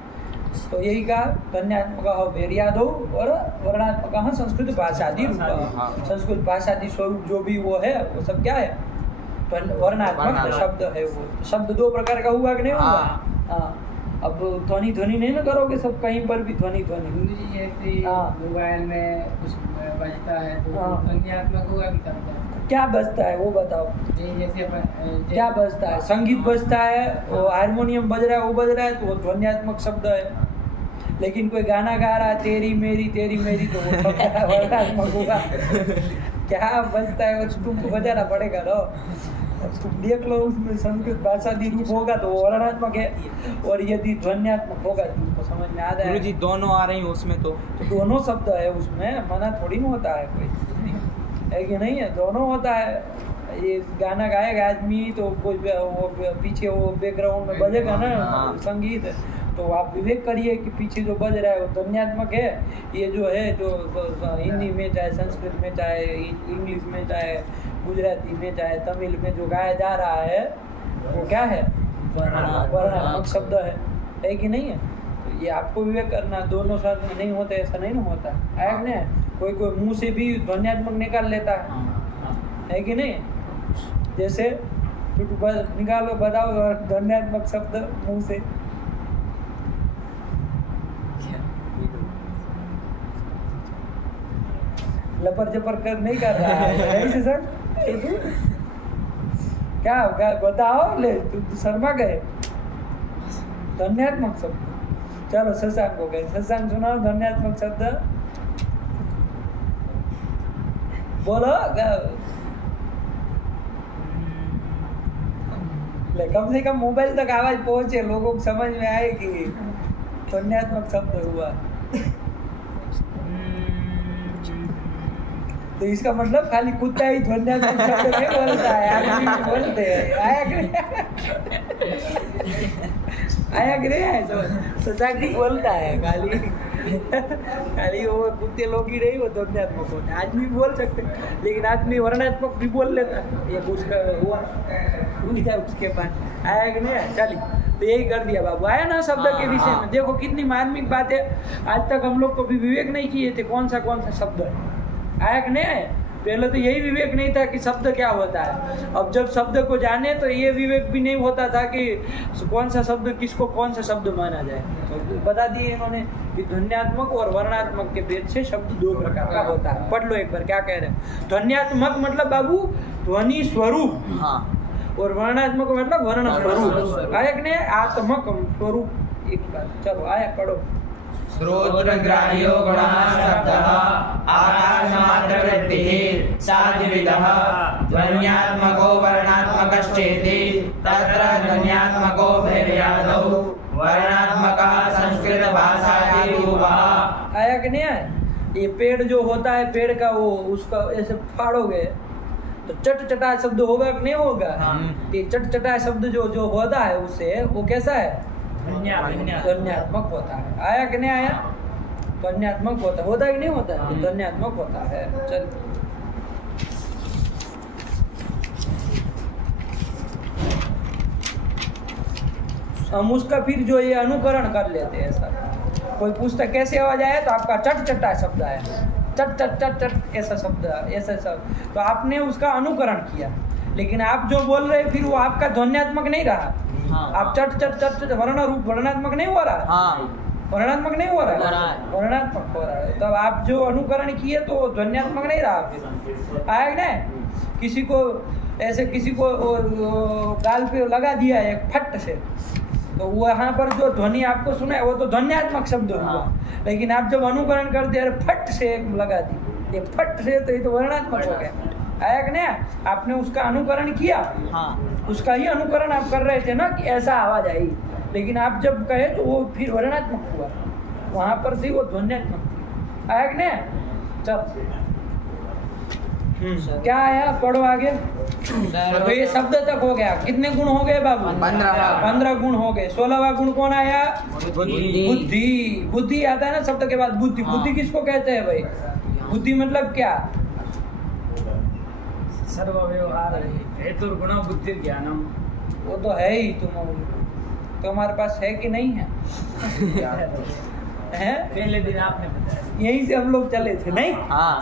तो यही कहा ध्वन्यात्मक वेरियादो और वर्णात्मक संस्कृत भाषादि रूप। संस्कृत भाषादि स्वरूप जो भी वो है वो सब क्या है? वर्णात्मक शब्द है। वो शब्द दो प्रकार का हुआ कि नहीं हुआ? हाँ। अब ध्वनि ध्वनि नहीं ना करोगे सब, कहीं पर भी ध्वनि ध्वनि। जैसे मोबाइल में कुछ बजता है तो ध्वन्यात्मक हुआ कि क्या बजता है वो बताओ। जैसे क्या बजता है? संगीत बजता है, वो हारमोनियम बज रहा है, वो बज रहा है तो वो ध्वन्यात्मक शब्द है। लेकिन कोई गाना गा रहा है तेरी मेरी तो वो वर्णात्मक होगा। क्या बजता है वो तुमको बजाना पड़ेगा ना। तुम देख लो, उसमें संस्कृत भाषादि रूप होगा तो वर्णात्मक है, और यदि ध्वन्यात्मक होगा तुमको समझ में आ जाएगा। गुरुजी दोनों आ रही हैं उसमें, तो दोनों शब्द है उसमें, मना थोड़ी ना होता है कोई, है कि नहीं है? दोनों होता है। ये गाना गाएगा आदमी तो कोई वो पीछे वो बैकग्राउंड में बजेगा ना संगीत, तो आप विवेक करिए कि पीछे जो बज रहा है वो ध्वन्यात्मक है। ये जो है जो हिंदी में चाहे संस्कृत में चाहे इंग्लिश में चाहे गुजराती में चाहे तमिल में जो गाया जा रहा है वो क्या है? वर्णात्मक शब्द है कि नहीं है? तो ये आपको विवेक करना, दोनों साथ में नहीं होते, ऐसा नहीं ना होता है ना। कोई मुंह से भी ध्वन्यात्मक निकाल लेता है कि नहीं? जैसे निकालो, बताओ ध्वन्यात्मक शब्द मुंह से। लपर जपर कर नहीं कर रहा है सर। क्या बताओ, ले शर्मा गए। ध्वन्यात्मक शब्द, चलो शशांक हो गए। शशांक सुनाओ ध्वन्यात्मक शब्द, बोलो। ले कम से कम मोबाइल तक आवाज पहुंचे, लोगों को समझ में आए कि ध्वन्यात्मक शब्द हुआ। तो इसका मतलब खाली कुत्ता ही ध्वन्यात्मक शब्द नहीं बोलता है, आदमी भी बोलते हैं। आया कि नहीं आया? शशांक बोलता है खाली वो कुत्ते लोग ही नहीं, वो ध्वन्यात्मक होते हैं। आदमी बोल सकते हैं, लेकिन आदमी वर्णात्मक भी बोल लेता है। ये उसका हुआ उसके पास। आया कि नहीं आया? चलिए, तो यही कर दिया बाबू। आया ना शब्द के विषय में? देखो कितनी मार्मिक बात है। आज तक हम लोग को भी विवेक नहीं किए थे कौन सा शब्द है। आया कि नहीं आया? पहले तो यही विवेक नहीं था कि शब्द क्या होता है। अब जब शब्द को जाने तो ये विवेक भी नहीं होता था कि कौन सा शब्द किसको कौन सा शब्द माना जाए। तो बता दिए इन्होंने कि ध्वन्यात्मक और वर्णात्मक के भेद से शब्द दो प्रकार का होता है। पढ़ लो एक बार क्या कह रहे हैं। ध्वन्यात्मक मतलब बाबू ध्वनि स्वरूप, और वर्णात्मक मतलब वर्ण स्वरूप। आया कि नहीं? आत्मक स्वरूप। एक बार चलो आया पढ़ो। श्रोत्रग्राह्यो गुणः शब्दः आकाशमात्रवृत्तिः साद्विधः ध्वन्यात्मको वर्णात्मकश्चेति तत्र ध्वन्यात्मको भेर्यादौ वर्णात्मकः संस्कृत भाषादिरूपः। आया कि नहीं आया? ये पेड़ जो होता है, पेड़ का वो उसका ऐसे फाड़ोगे तो चट चटा शब्द होगा कि नहीं होगा? ये चट चटा शब्द जो होता है उससे वो कैसा है? ध्वन्यात्मक होता है। आया कि नहीं आया? ध्वन्यात्मक होता है कि नहीं होता है? ध्वन्यात्मक होता है। चल हम उसका फिर जो ये अनुकरण कर लेते हैं सर। कोई पूछता कैसे आवाज आया तो आपका चट चट्टा शब्द आया, चट चट चट चट ऐसा शब्द, ऐसा शब्द, तो आपने उसका अनुकरण किया। लेकिन आप जो बोल रहे फिर वो आपका ध्वन्यात्मक नहीं रहा। आप चट चट चट चट वर्ण रूप वर्णात्मक नहीं हो रहा, वर्णात्मक नहीं हो रहा है, वर्णात्मक हो रहा है। तब आप जो अनुकरण किए तो ध्वन्यात्मक नहीं रहा फिर आया ना। किसी को ऐसे किसी को गाल पे लगा दिया एक फट से, तो वहाँ पर जो ध्वनि आपको सुना है वो तो ध्वन्यात्मक शब्द हुआ। लेकिन आप जब अनुकरण करते हैं फट से एक लगा दी, ये फट से, तो ये तो वर्णात्मक हो गया। आया कि नहीं? आपने उसका अनुकरण किया, उसका ही अनुकरण आप कर रहे थे ना कि ऐसा आवाज आई। लेकिन आप जब कहे तो वो फिर वर्णात्मक हुआ, वहाँ पर थी वो ध्वन्यात्मक थी। आया कि नहीं? चल क्या आया, पढ़ो आगे। तो ये शब्द तक हो गया। कितने गुण हो गए बाबू? 15 गुण हो गए। 16वां गुण कौन आया? बुद्धि। बुद्धि आता है ना शब्द के बाद बुद्धि। बुद्धि किसको कहते हैं भाई? बुद्धि मतलब क्या? सर्वव्यवहार हेतुर्गुण बुद्धि ज्ञानम। वो तो है ही, तुम्हारे पास है कि नहीं है? है? पहले दिन आपने बताया, यहीं से हम लोग चले थे नहीं?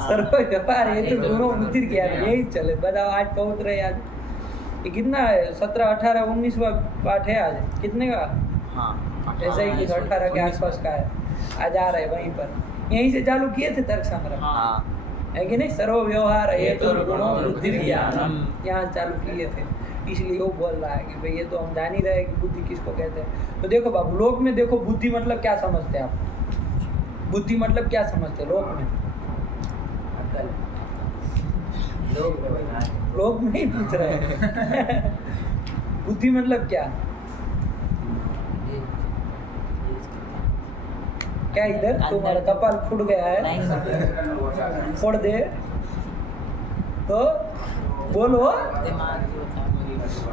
सर्व व्यापार हेतुर्गुण बुद्धि ज्ञान, यही चले। बताओ आज पहुंच रहे। आज ये कितना है? 17, 18, 19वां पाठ है आज। कितने का? ऐसा ही कुछ 18 के आसपास का है। आज आ रहे वहीं पर, यहीं से चालू किए थे तर्क संग्रह, है कि नहीं? सर्व व्यवहार हेतुर्गुण बुद्धि ज्ञानम, यहाँ चालू किए थे। इसलिए वो बोल रहा है कि भाई ये तो हम जान ही रहे कि बुद्धि किसको कहते हैं। तो देखो बाबू, लोक में देखो बुद्धि मतलब क्या समझते हैं आप? बुद्धि मतलब क्या समझते हैं लोक में? लोग नहीं पूछ रहे हैं। बुद्धि मतलब क्या? क्या इधर तुम्हारा कपाल फूट गया है? फोड़ दे तो बोलो।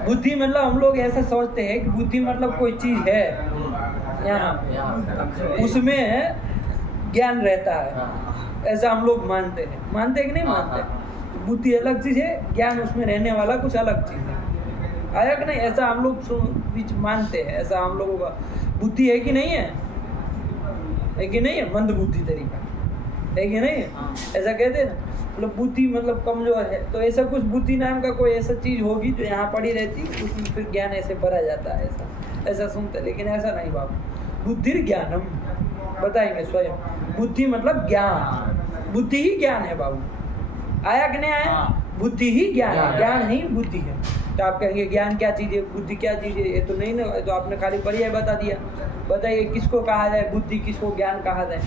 बुद्धि मतलब हम लोग ऐसा सोचते हैं कि बुद्धि मतलब कोई चीज है यहाँ, उसमें ज्ञान रहता है, ऐसा हम लोग मानते हैं। मानते हैं कि नहीं मानते? बुद्धि अलग चीज है, ज्ञान उसमें रहने वाला कुछ अलग चीज है। आया कि नहीं? ऐसा हम लोग बीच मानते हैं। ऐसा हम लोगों का बुद्धि है कि नहीं है? है कि नहीं है? मंद बुद्धि तरीका है कि नहीं है? ऐसा कहते हैं ना, मतलब बुद्धि मतलब कमजोर है। तो ऐसा कुछ बुद्धि नाम का कोई ऐसा चीज होगी जो यहाँ पड़ी रहती, उसमें फिर ज्ञान ऐसे भरा जाता है, ऐसा सुनते। लेकिन ऐसा नहीं बाबू। बुद्धि ज्ञानम बताएंगे स्वयं। बुद्धि मतलब ज्ञान, बुद्धि ही ज्ञान है बाबू। आया कि नहीं आया? बुद्धि ही ज्ञान है, ज्ञान ही बुद्धि है। तो आप कहेंगे ज्ञान क्या चीज है, बुद्धि क्या चीज है? ये तो नहीं ना, तो आपने खाली पर्याय बता दिया। बताइए किसको कहा जाए बुद्धि, किसको ज्ञान कहा जाए?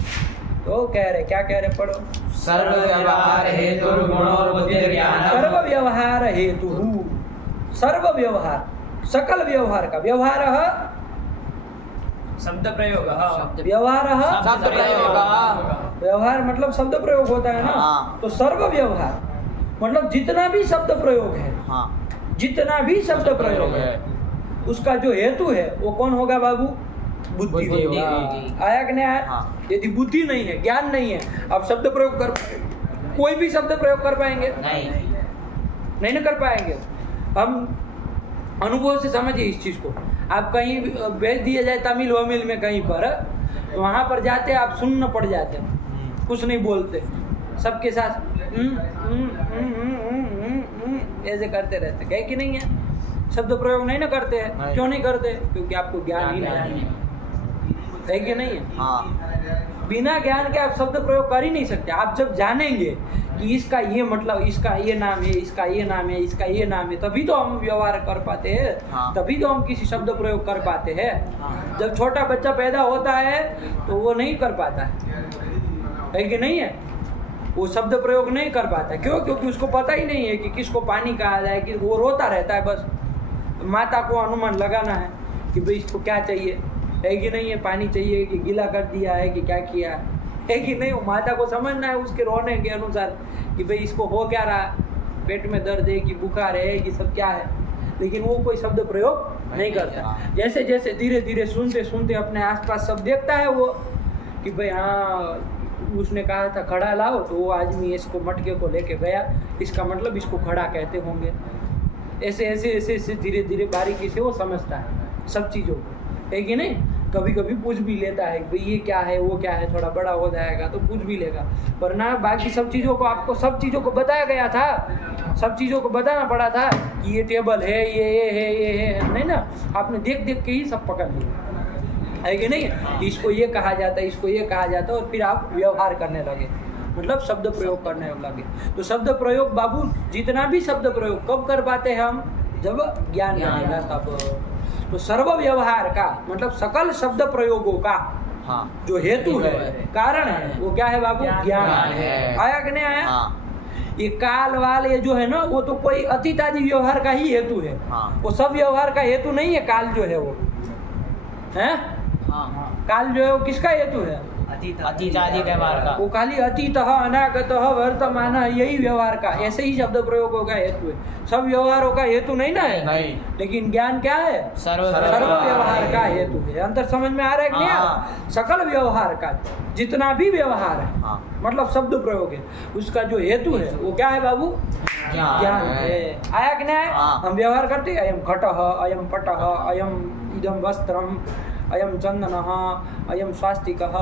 तो कह रहे, क्या कह रहे? पढ़ो। सर्व व्यवहार हेतुर्गुण बुद्धि ज्ञानम। सर्व व्यवहार हेतु, सर्व व्यवहार, सकल व्यवहार का व्यवहार शब्द प्रयोग, व्यवहार शब्द प्रयोग। व्यवहार मतलब शब्द प्रयोग होता है ना। तो सर्व व्यवहार मतलब जितना भी शब्द प्रयोग है, जितना भी शब्द प्रयोग है, उसका जो हेतु है वो कौन होगा बाबू? बुद्धि होगा। आया कि नहीं आया? यदि बुद्धि नहीं है, ज्ञान नहीं है, आप शब्द प्रयोग कर कोई भी शब्द प्रयोग कर पाएंगे? नहीं ना कर पाएंगे। हम अनुभव से समझिए इस चीज को। आप कहीं भेज दिया जाए तमिल वमिल में कहीं पर, वहां पर जाते आप सुनना पड़ जाते, कुछ नहीं बोलते, सबके साथ ऐसे करते रहते। कहे कि नहीं है? शब्द प्रयोग नहीं ना करते हैं। क्यों नहीं करते? क्योंकि आपको ज्ञान ही नहीं है कि नहीं है? बिना ज्ञान के आप शब्द प्रयोग कर ही नहीं सकते। आप जब जानेंगे कि इसका ये मतलब, इसका ये नाम है, इसका ये नाम है, इसका ये नाम है, तभी तो हम व्यवहार कर पाते हैं, तभी तो हम किसी शब्द प्रयोग कर पाते हैं। जब छोटा बच्चा पैदा होता है तो वो नहीं कर पाता है कि नहीं है? वो शब्द प्रयोग नहीं कर पाता। क्यों? क्योंकि उसको पता ही नहीं है कि किसको पानी कहा जाए, कि वो रोता रहता है। बस माता को अनुमान लगाना है कि भाई इसको क्या चाहिए, है कि नहीं है? पानी चाहिए कि गीला कर दिया है कि क्या किया है कि नहीं? वो माता को समझना है उसके रोने के अनुसार कि भाई इसको हो क्या रहा, पेट में दर्द है कि बुखार है कि सब क्या है। लेकिन वो कोई शब्द प्रयोग नहीं करता। जैसे जैसे धीरे धीरे सुनते सुनते अपने आसपास सब देखता है वो कि भाई हाँ उसने कहा था खड़ा लाओ, तो वो आदमी इसको मटके को लेके गया, इसका मतलब इसको खड़ा कहते होंगे। ऐसे ऐसे ऐसे ऐसे धीरे धीरे बारीकी से वो समझता है सब चीज़ों को। है कि नहीं। कभी कभी पूछ भी लेता है भाई ये क्या है वो क्या है, थोड़ा बड़ा हो जाएगा तो पूछ भी लेगा, वरना बाकी सब चीज़ों को आपको सब चीज़ों को बताया गया था, सब चीज़ों को बताना पड़ा था कि ये टेबल है, ये है, ये है, नहीं ना। आपने देख देख के ही सब पकड़ लिया, है कि नहीं। इसको ये कहा जाता है, इसको ये कहा जाता है, और फिर आप व्यवहार करने लगे, मतलब शब्द प्रयोग करने लगे। तो शब्द प्रयोग बाबू, जितना भी शब्द प्रयोग कब कर पाते हैं हम, जब ज्ञान रहेगा तब। तो सर्व व्यवहार का मतलब सकल शब्द प्रयोगों का जो हेतु है, कारण है, वो क्या है बाबू, ज्ञान है। आया कि नहीं आया। ये काल वाल ये जो है ना, वो तो कोई अतीत आदि व्यवहार का ही हेतु है, वो सब व्यवहार का हेतु नहीं है। काल जो है वो है, काल जो है वो किसका हेतु है, अतीत आदि व्यवहार का। वो खाली अतीत अनागत वर्तमान यही व्यवहार का, ऐसे ही शब्द प्रयोगों का हेतु है, सब व्यवहारों का हेतु नहीं ना है। नहीं। लेकिन ज्ञान क्या है, सर्व व्यवहार का हेतु है। अंतर समझ में आ रहा है कि नहीं आ रहा। सकल व्यवहार का जितना भी व्यवहार है, मतलब शब्द प्रयोग है, उसका जो हेतु है वो क्या है बाबू, ज्ञान है। आया कि नहीं। हम व्यवहार करते हैं, अयम घटः, अयम पटः, अयम इदम वस्त्रम, अयम चंदनः, अयम स्वास्तिकः,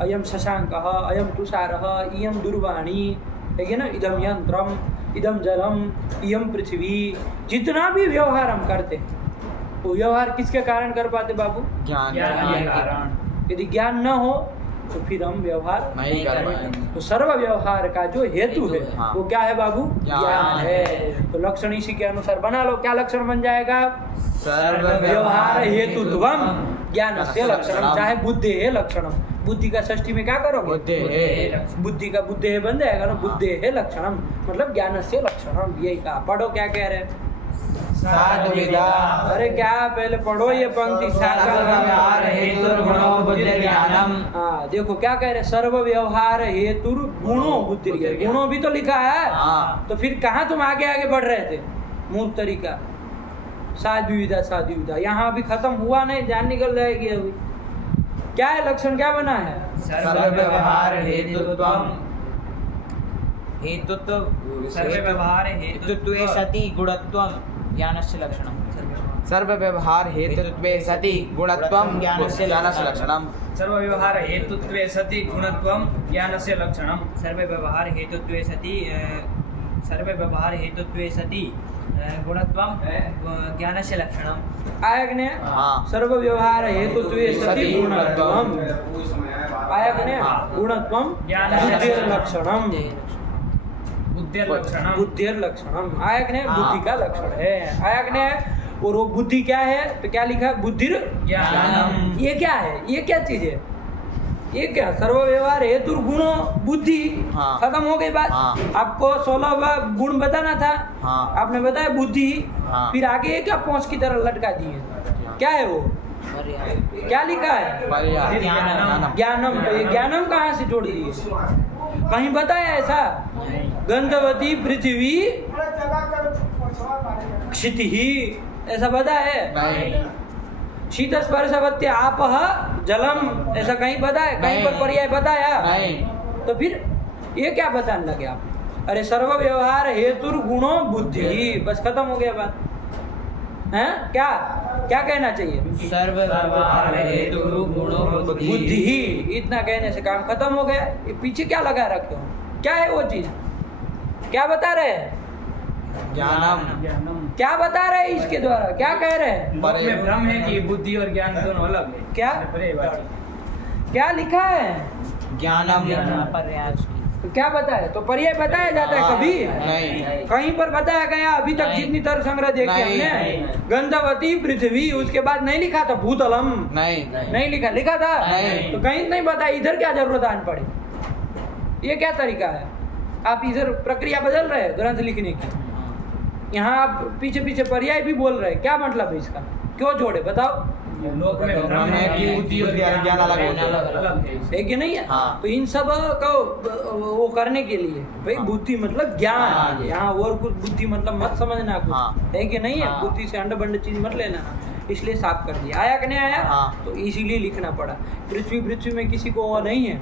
अयम शशांकः, अयम तुषारः, इयम दूरवाणी, है ना, इदम यंत्रम, इदम जलम, इयम पृथ्वी। जितना भी व्यवहार हम करते वो व्यवहार किसके कारण कर पाते बाबू, ज्ञान के कारण। यदि ज्ञान न हो तो फिर हम व्यवहार नहीं कर पाएंगे। तो सर्व व्यवहार का जो हेतु है वो क्या है बाबू, ज्ञान है। तो लक्षण इसी के अनुसार बना लो। क्या लक्षण बन जाएगा, सर्व व्यवहार हेतुत्वम ज्ञान से लक्षणम, चाहे बुद्धि है लक्षणम। बुद्धि का षष्ठी में क्या करोगे, बुद्धि का बुद्धि है बन जाएगा ना, बुद्धि है लक्षणम, मतलब ज्ञान से लक्षणम। यही कहा। पढ़ो क्या कह रहे हैं, साधुविदा। अरे क्या पहले पढ़ो ये पंक्ति, हाँ देखो क्या कह रहे, सर्व व्यवहार हेतु गुणों बुद्धि। गुणों भी तो लिखा है, तो फिर कहाँ तुम आगे आगे बढ़ रहे थे, मूल तरीका साधुविदा साधुविदा। यहाँ अभी खत्म हुआ नहीं, जान निकल जाएगी अभी। क्या है लक्षण, क्या बना है, सर्व व्यवहार हेतुत्वम, हेतुत्व सर्व व्यवहार हेतुत्वे सति गुणत्वम ज्ञानस्य लक्षणम। सर्व व्यवहार हेतुत्वे सति गुणत्वम ज्ञानस्य लक्षणम। सर्व व्यवहार हेतुत्वे सति गुणत्वम ज्ञानस्य लक्षणम। सर्व व्यवहार हेतुत्वे सति गुणत्वम ज्ञानस्य लक्षणम। आया कि नहीं, सर्व व्यवहार हेतुत्वे सति गुणत्वम, आया कि नहीं, गुणत्वम बुद्धिर लक्षणम, बुद्धिर लक्षणम। आया कि नहीं, बुद्धि का लक्षण है। आया कि नहीं। और वो बुद्धि क्या है, तो क्या लिखा, बुद्धिर ज्ञानम। ये क्या है, ये क्या चीज है, ये क्या, सर्व व्यवहार हेतु गुणों बुद्धि। खत्म हो गई बात। आपको 16 गुण बताना था, आपने बताया बुद्धि, फिर आगे ये क्या पहुंच की तरह लटका दिए, क्या है वो, क्या लिखा है, ज्ञानम। तो ये ज्ञानम कहाँ से जोड़ दिए, कहीं बताया ऐसा, गंधवती पृथ्वी क्षितिहि ऐसा पता है, शीत स्पर्शवत्य आपः जलम ऐसा कहीं पता है, कहीं पर पर्याय बताया, तो फिर ये क्या बताने लगे आप, अरे सर्व व्यवहार हेतु गुणों बुद्धि, बस खत्म हो गया बात है। क्या क्या कहना चाहिए, सर्व व्यवहार हेतु गुणों बुद्धि ही, इतना कहने से काम खत्म हो गया। ये पीछे क्या लगा रखे हो, क्या है वो चीज, क्या बता रहे हैं, ज्ञानम। क्या बता रहे हैं इसके द्वारा, क्या कह रहे हैं, भ्रम है कि बुद्धि और ज्ञान दोनों अलग है। क्या क्या लिखा है, ज्ञानम। तो क्या बताया, तो पर्याय बताया जाता है कभी नहीं, कहीं पर बताया गया अभी तक जितनी तर्क संग्रह देखे हमने, गंधवती पृथ्वी, उसके बाद नहीं लिखा था भूतलम, नहीं लिखा, लिखा था नहीं। तो कहीं नहीं बताया, इधर क्या जरूरत आन पड़ी, ये क्या तरीका है, आप इधर प्रक्रिया बदल रहे हैं ग्रंथ लिखने की, यहाँ आप पीछे पीछे पर्याय भी बोल रहे हैं, क्या मतलब है इसका, क्यों जोड़े बताओ, लोक में भ्रम है कि बुद्धि और ज्ञान अलग है कि नहीं है। तो इन सब को वो करने के लिए भाई बुद्धि मतलब ज्ञान, यहाँ और कुछ बुद्धि मतलब मत समझना कुछ, है कि नहीं है, बुद्धि से अंड बंड चीज मत लेना, इसलिए साफ कर दिया। आया कि नहीं आया, तो इसीलिए लिखना पड़ा। पृथ्वी में किसी को वो नहीं है,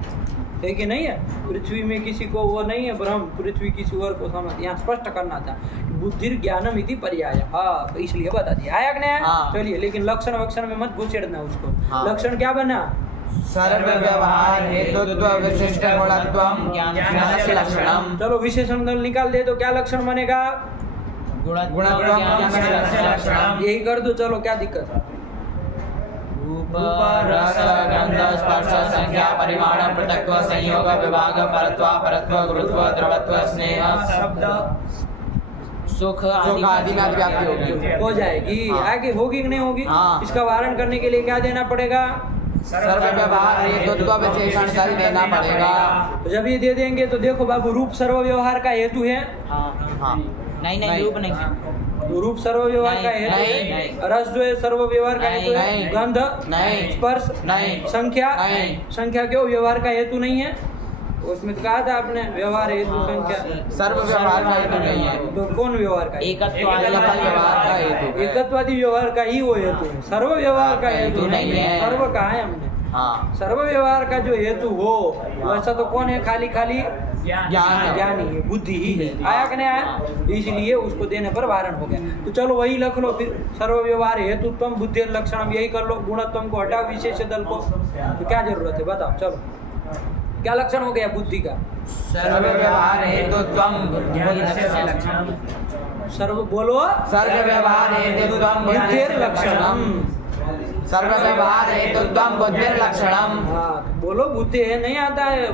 है कि नहीं है? पृथ्वी में किसी को वो नहीं है भ्रम, पृथ्वी किसी और को समझ, यहाँ स्पष्ट करना था बुद्धि ज्ञानम इति पर्याय। हाँ, तो इसलिए बता दिया, आया कि नहीं? चलिए, लेकिन लक्षण वक्षण में मत घुसेड़ना उसको। लक्षण क्या बना? सर्व व्यवहार हेतुत्व विशिष्ट गुणत्वम ज्ञानस्य लक्षणम। चलो विशेषण निकाल दे तो क्या लक्षण बनेगा? गुणत्वम ज्ञानस्य लक्षणम। यही कर दो, चलो क्या दिक्कत है? रूप रस गंध स्पर्श संख्या परिमाण पृथक्त्व संयोग विभाग परत्व गुरुत्व द्रवत्व स्नेह शब्द सुख आदि में व्याप्ति होगी, हो जाएगी। आगे होगी कि नहीं होगी? इसका वारण करने के लिए क्या देना पड़ेगा? सर्व व्यवहार हेतुत्व विशेषण कर देना पड़ेगा। तो जब ये दे देंगे तो देखो बाबू, रूप सर्व व्यवहार का हेतु है। नहीं रूप नहीं, तो रूप सर्व व्यवहार का हेतु है। रस जो है सर्व व्यवहार का हेतु है। गंध नहीं, स्पर्श नहीं, संख्या नहीं। संख्या क्यों व्यवहार का हेतु नहीं है? उसमें तो कहा था आपने व्यवहार हेतु संख्या सर्व व्यवहार का हेतु नहीं है। तो कौन व्यवहार का? एकत्ववादी व्यवहार का हेतु। एकत्ववादी व्यवहार का ही वो हेतु है, सर्व व्यवहार का हेतु नहीं है। सर्व कहा है हमने? सर्व व्यवहार का जो हेतु हो वैसा तो कौन है? खाली ज्ञानी है, बुद्धि ही है। आया कि नहीं आया? इसलिए उसको देने पर वारण हो गया। तो चलो वही लिख लो फिर, सर्व व्यवहार हेतुत्वम बुद्धि लक्षणम, यही कर लो। गुणत्वम को हटाओ विशेष दल को, तो क्या जरूरत है बताओ? चलो क्या लक्षण हो गया बुद्धि का? सर्व व्यवहार हेतुत्वम सर्व बोलो, सर्व व्यवहार हेतुत्वम बुद्धिर लक्षणम। सर्व व्यवहार हेतुत्वम बुद्धिर लक्षणम। बोलो, बुद्धि है नहीं आता है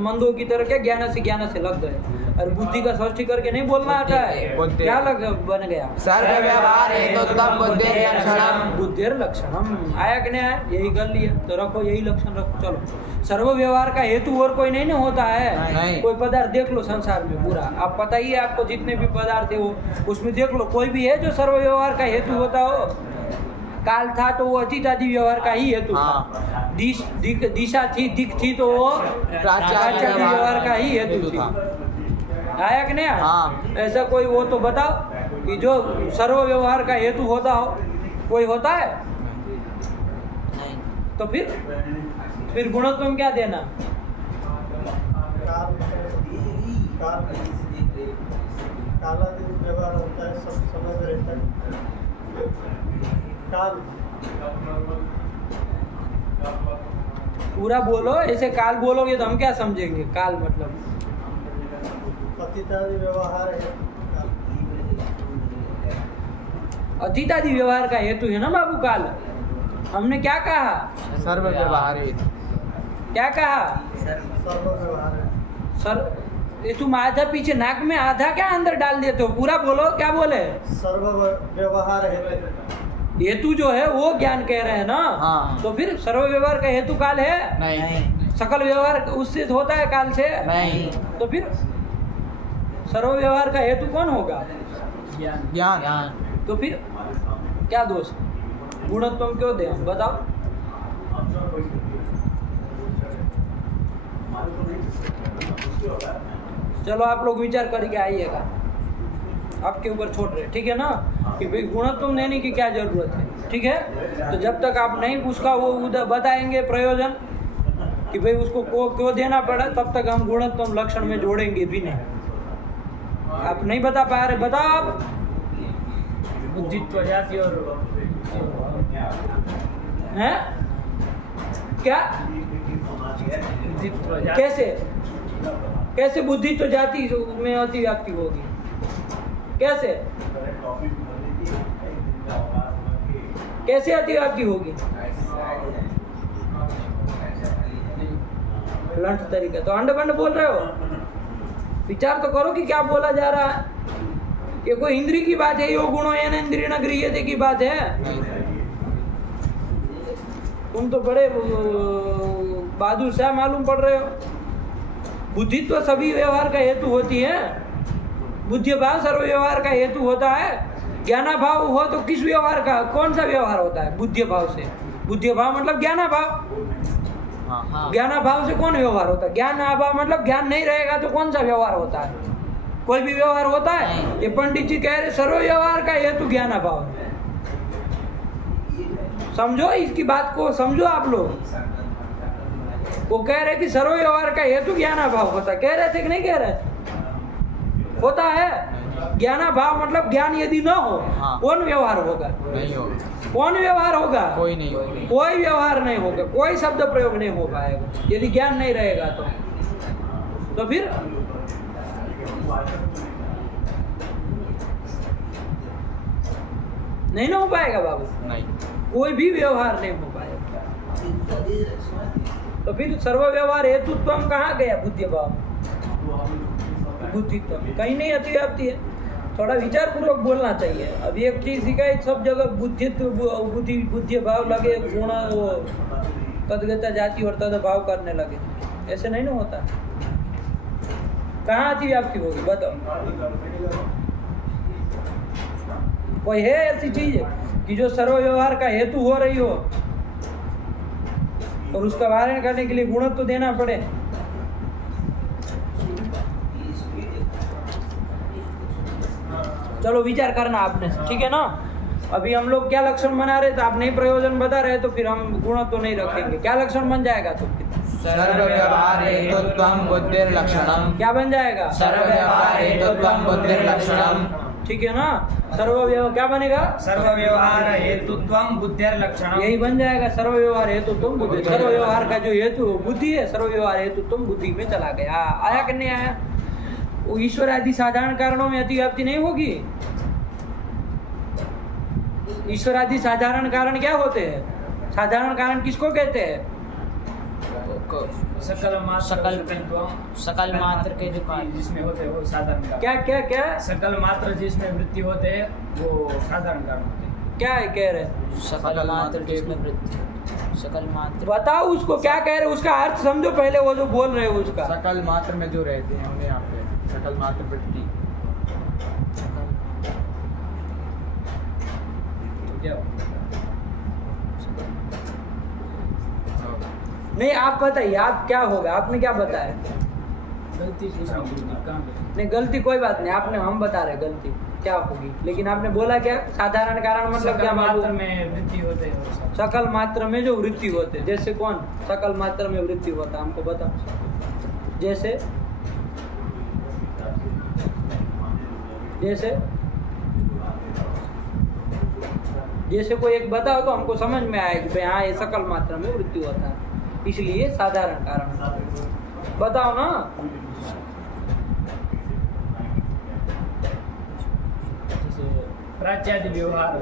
मंदों की तरह, क्या ज्ञान से लग गए। और बुद्धि का षष्ठी करके नहीं बोलना आता है, क्या लग बन गया? सर्व व्यवहार हेतुत्वम बुद्धिर लक्षणम। बुद्धिर लक्षणम आया कि नहीं आया? यही कर लिया तो रखो, यही लक्षण रखो। चलो, सर्व व्यवहार का हेतु और कोई नहीं होता है। कोई पदार्थ देख लो संसार में पूरा, आप पता ही है आपको, जितने भी पदार्थ है वो उसमें देख लो, कोई भी है जो सर्व व्यवहार का हेतु होता हो? काल था तो वो अतीत आदि व्यवहार का ही हेतु था। दिशा थी, दिख थी तो वो प्राचार्य व्यवहार का ही हेतु थी। आया कि नहीं आया? ऐसा कोई वो तो बताओ कि जो सर्व व्यवहार का हेतु होता हो, कोई होता है? तो फिर गुणत्व क्या देना? व्यवहार होता है, सब समय में रहता है। काल पूरा बोलो, ऐसे काल बोलोगे तो हम क्या समझेंगे? काल मतलब अतीतादि व्यवहार है। अतीतादि व्यवहार का हेतु है ना बाबू काल। हमने क्या कहा? सर्व व्यवहार हेतु। क्या कहा? सर्व व्यवहार है। सर ये तुम आधा पीछे नाक में आधा क्या अंदर डाल देते हो? पूरा बोलो, क्या बोले? सर्व व्यवहार है। हेतु जो है वो ज्ञान कह रहे हैं ना। तो फिर सर्व व्यवहार का हेतु काल है? नहीं। सकल व्यवहार उससे होता है काल से? नहीं। तो फिर सर्व व्यवहार का हेतु कौन होगा? ज्ञान। तो फिर क्या दोष? गुणत्व क्यों दे हम बताओ? चलो आप लोग विचार करके आइएगा, आपके ऊपर छोड़ रहे, ठीक है ना? कि भाई गुणत्व देने की क्या जरूरत है, ठीक है? तो जब तक आप नहीं उसका वो उधर बताएंगे प्रयोजन कि भाई उसको क्यों देना पड़ा, तब तक हम गुणत्व लक्षण में जोड़ेंगे भी नहीं। आप नहीं बता पा रहे, बताओ आप। बुद्धित्व जाति और हैं? क्या? बुद्धित्व कैसे बुद्धित्व जाति में अतिव्याप्ति होगी? कैसे अतिव्याप्ति होगी? लंठ तरीका तो अंड बंड बोल रहे हो। विचार तो करो कि क्या बोला जा रहा है। ये कोई इंद्री की बात है? यो गुणों येन इंद्रियेण गृह्यते की बात है? तुम तो बड़े बहादुर शाह मालूम पड़ रहे हो। बुद्धित्व सभी व्यवहार का हेतु होती है। बुद्धि भाव सर्व व्यवहार का हेतु होता है। ज्ञाना भाव हो तो किस व्यवहार का, कौन सा व्यवहार होता है? बुद्धि भाव से। बुद्धि भाव मतलब ज्ञाना भाव। ज्ञाना भाव से कौन व्यवहार होता है? ज्ञान अभाव मतलब ज्ञान नहीं रहेगा तो कौन सा व्यवहार होता है? कोई भी व्यवहार होता है? ये पंडित जी कह रहे सर्व व्यवहार का हेतु ज्ञान अभाव है। समझो इसकी बात को, समझो आप लोग। वो कह रहे कि सर्व व्यवहार का हेतु ज्ञानाभाव होता है, कह रहे थे कि नहीं कह रहे? होता है। ज्ञानाभाव मतलब ज्ञान यदि न हो कौन व्यवहार होगा? नहीं होगा। कौन व्यवहार होगा? कोई नहीं होगा। कोई व्यवहार नहीं होगा, कोई शब्द प्रयोग नहीं हो पाएगा यदि ज्ञान नहीं रहेगा तो फिर नहीं ना हो पाएगा बाबू, नहीं, कोई भी व्यवहार नहीं हो पाएगा। तो फिर सर्व व्यवहार हेतुत्व कहाँ गया? बुद्धि भाव, बुद्धित्व कहीं नहीं अतिव्याप्ति है। थोड़ा विचार पूर्वक बोलना चाहिए। अब एक चीज सिखाई सब जगह बुद्धित्व बुद्धि भाव लगे, गुण वो तदगता जाति और तद भाव करने लगे, ऐसे नहीं ना होता। कहाँ अतिव्याप्ति होगी बताओ? कोई है ऐसी चीज कि जो सर्व व्यवहार का हेतु हो रही हो और उसका वारण करने के लिए गुणत्व तो देना पड़े? चलो विचार करना आपने, ठीक है ना? अभी हम लोग क्या लक्षण बना रहे थे, आप नहीं प्रयोजन बता रहे तो फिर हम गुणत्व तो नहीं रखेंगे। क्या लक्षण बन जाएगा? तो सर्व व्यवहार हेतुत्वं बुद्धिर लक्षणम। क्या बन जाएगा? सर्व व्यवहार हेतुत्वं बुद्धिर लक्षणम, ठीक है ना? सर्व व्यवहार क्या बनेगा? सर्व व्यवहार हेतुत्वं बुद्धिर लक्षणम, यही बन जाएगा। सर्व व्यवहार हेतुत्वं बुद्धि, सर्व व्यवहार का जो हेतु बुद्धि है, सर्व व्यवहार हेतुत्वं बुद्धि में चला गया। आया कि नहीं आया? वो ईश्वर आदि साधारण कारणों में अतिव्याप्ति नहीं होगी। ईश्वर आदि साधारण कारण क्या होते हैं? साधारण कारण किसको कहते हैं? सकल मात्र के जो कार्य जिसमें होते हैं वो साधारण कारण। क्या क्या क्या? सकल मात्र जिसमें वृत्ति होते हैं वो साधारण कारण होते हैं। क्या है कह रहे? सकल मात्र जिसमें वृत्ति, सकल मात्र। बताओ उसको क्या कह रहे, उसका अर्थ समझो पहले, वो जो बोल रहे हो उसका। सकल मात्र में जो रहते हैं उन्हें यहाँ पे सकल मात्र वृत्ति। क्या नहीं आप बताइए, आप क्या होगा? आपने क्या बताया? गलती पूछा नहीं गलती कोई बात नहीं, आपने हम बता रहे गलती क्या होगी, लेकिन आपने बोला क्या? साधारण कारण मतलब क्या? मात्र में वृत्ति होते हैं। सकल मात्र में जो वृत्ति होते, जैसे कौन सकल मात्र में वृत्ति होता हमको बताओ। जैसे जैसे जैसे कोई एक बताओ तो हमको समझ में आए कि हाँ ये सकल मात्रा में वृत्ति होता है, इसलिए साधारण कारण। बताओ ना। प्राच्यादि व्यवहार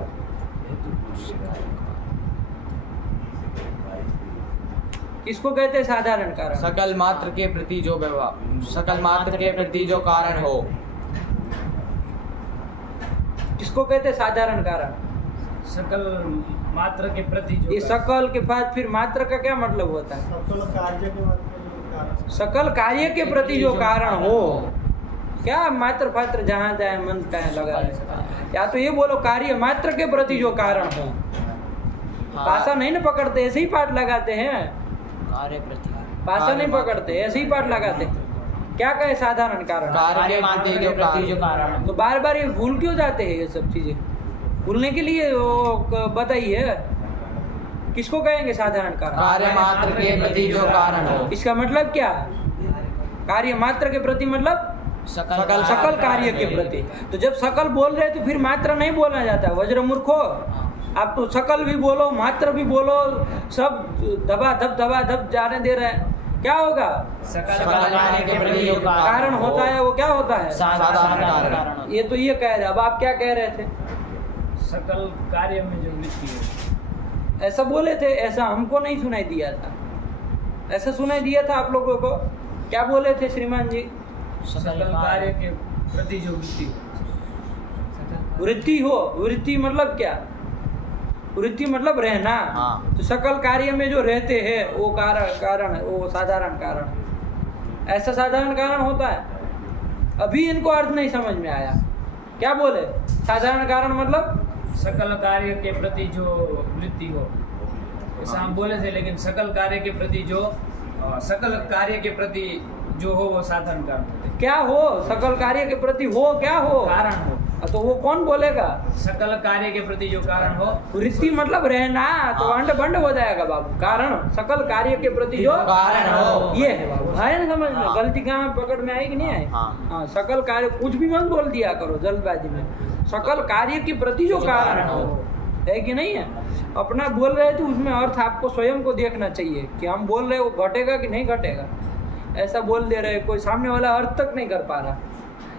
किसको कहते हैं साधारण कारण? सकल मात्र के प्रति जो व्यवहार, सकल मात्र के प्रति जो कारण हो, किसको कहते हैं साधारण कारण? सकल मात्र के प्रति जो ये सकल के बाद फिर मात्र का क्या मतलब होता है? सकल कार्य के प्रति जो कारण हो। क्या मात्र पात्र जहाँ जाए मन चाहे लगा, या तो ये बोलो कार्य मात्र के प्रति जो कारण हो। पासा नहीं ना पकड़ते, ऐसे ही पाठ लगाते हैं। कार्य प्रति पासा नहीं पकड़ते, ऐसे ही पाठ लगाते। क्या कहे साधारण कारण? कार्य मात्र के प्रति जो कारण। तो बार बार ये भूल क्यों जाते हैं? ये सब चीजें भूलने के लिए बताइए, किसको कहेंगे साधारण कारण? कार्य मात्र के प्रति जो कारण हो। इसका मतलब क्या? कार्य मात्र के प्रति मतलब सकल कार्य के प्रति। तो जब सकल बोल रहे तो फिर मात्र नहीं बोलना जाता। वज्र मूर्खो, आप तो सकल भी बोलो मात्र भी बोलो, सब दबा धब जाने दे रहे हैं। क्या होगा? सकल कार्य के प्रति जो कारण होता है वो क्या होता है? साधारण कारण। ये तो ये कह रहे। अब आप क्या कह रहे थे? सकल कार्य में जो वृत्ति है, ऐसा बोले थे। ऐसा हमको नहीं सुनाई दिया था, ऐसा सुनाई दिया था आप लोगों को। क्या बोले थे श्रीमान जी? सकल कार्य के प्रति जो वृत्ति हो। वृत्ति हो, वृत्ति मतलब क्या? वृत्ति मतलब रहना। हाँ। तो सकल कार्य में जो रहते हैं वो कारण वो साधारण कारण। ऐसा साधारण कारण होता है। अभी इनको अर्थ नहीं समझ में आया। क्या बोले? साधारण कारण मतलब सकल कार्य के प्रति जो वृत्ति हो, ऐसा हम बोले थे। लेकिन सकल कार्य के प्रति जो सकल कार्य के प्रति जो हो वो साधारण कारण होते। क्या हो? सकल कार्य के प्रति हो क्या हो? कारण हो। तो वो कौन बोलेगा? सकल कार्य के प्रति जो कारण हो, वृत्ति मतलब रहना, तो अंड बंड हो जाएगा बाबू। कारण सकल कार्य के प्रति जो कारण हो, ये है बाबू। है ना समझ में? गलती कहाँ पकड़ में आई कि नहीं आई? हाँ, सकल कार्य, कुछ भी मत बोल दिया करो जल्दबाजी में। सकल कार्य के प्रति जो कारण हो, है कि नहीं है? अपना बोल रहे थे उसमें अर्थ आपको स्वयं को देखना चाहिए कि हम बोल रहे वो घटेगा कि नहीं घटेगा। ऐसा बोल दे रहे, कोई सामने वाला अर्थ तक नहीं कर पा रहा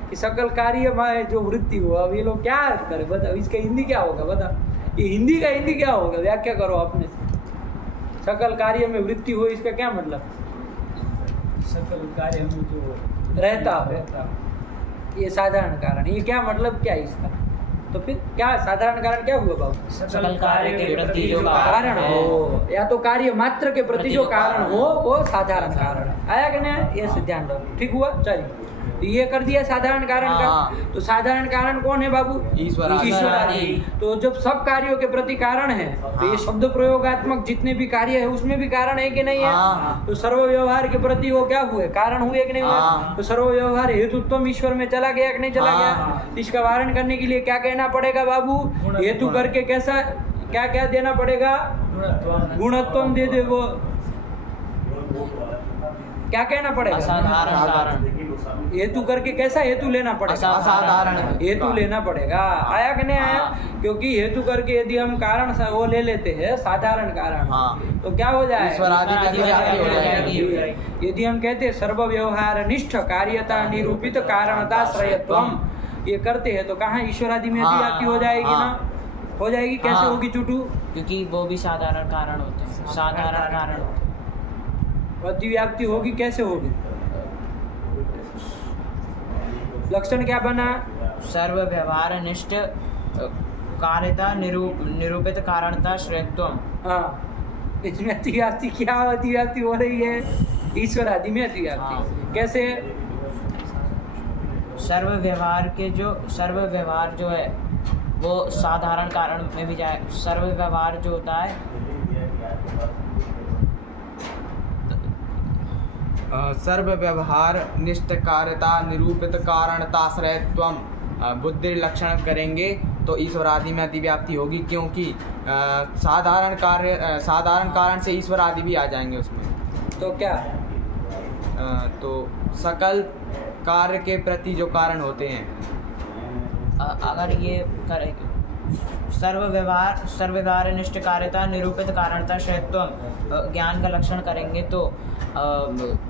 कि सकल कार्य में जो वृत्ति हो। अब ये लोग क्या अर्थ करे बताओ, इसका हिंदी क्या होगा बताओ? ये हिंदी का हिंदी क्या होगा, व्याख्या करो अपने से। सकल कार्य में वृत्ति हो, इसका क्या मतलब? सकल कार्य में जो रहता हो, ये साधारण कारण। ये क्या मतलब, क्या है इसका? तो फिर क्या साधारण कारण क्या हुआ बाबू? सकल कार्य के प्रति जो कारण हो, या तो कार्य मात्र के प्रति जो कारण हो वो साधारण कारण है। आया कि नहीं? ये से ध्यान रखो, ठीक हुआ? चलिए, ये कर दिया साधारण कारण का। तो साधारण कारण कौन है बाबू? ईश्वर आदि। तो जब सब कार्यों के प्रति कारण है, तो ये शब्द प्रयोगात्मक जितने भी कार्य है उसमें भी कारण है कि नहीं है? तो सर्व व्यवहार के प्रति वो क्या हुए? कारण हुए कि नहीं हुए? तो सर्व व्यवहार हेतुत्व ईश्वर में चला गया कि नहीं चला गया? इसका वारण करने के लिए क्या कहना पड़ेगा बाबू? हेतु करके कैसा क्या क्या देना पड़ेगा? गुणत्व दे दे। वो क्या कहना पड़ेगा? असाधारण कारण। हेतु करके कैसा हेतु लेना पड़ेगा? असाधारण हेतु लेना पड़ेगा। आया कि नहीं आया? क्योंकि हेतु करके यदि हम कारण वो ले लेते हैं साधारण कारण, तो क्या हो जाए? ईश्वर आदि की व्याप्ति हो जाएगी। यदि हम कहते हैं सर्व व्यवहार निष्ठ कार्यता निरूपित कारणता श्रेयत्वम, ये करते हैं तो कहाँ ईश्वर आदि में व्याप्ति हो जाएगी ना? हो जाएगी। कैसे होगी चुटू? क्योंकि वो भी साधारण कारण होते हैं, साधारण कारण होते हैं। अतिव्याप्ति होगी, कैसे होगी? लक्षण क्या बना? सर्व व्यवहार निष्ठ कार्यता निरूपित कारणता श्रेयत्व। हाँ, इसमें अतिव्याप्ति क्या अतिव्याप्ति हो रही है? ईश्वर आदि में अतिव्याप्ति कैसे? सर्व व्यवहार जो है वो साधारण कारण में भी जाए। सर्व व्यवहार जो होता है सर्व व्यवहार निष्ठ कार्यता निरूपित कारणताश्रयत्वम बुद्धि लक्षण करेंगे तो ईश्वर आदि में अतिव्याप्ति होगी, क्योंकि साधारण कारण से ईश्वर आदि भी आ जाएंगे उसमें। तो क्या? तो सकल कार्य के प्रति जो कारण होते हैं, अगर ये करेंगे सर्व व्यवहार निष्ठ कार्यता निरूपित कारणता श्रेयत्व ज्ञान का लक्षण करेंगे तो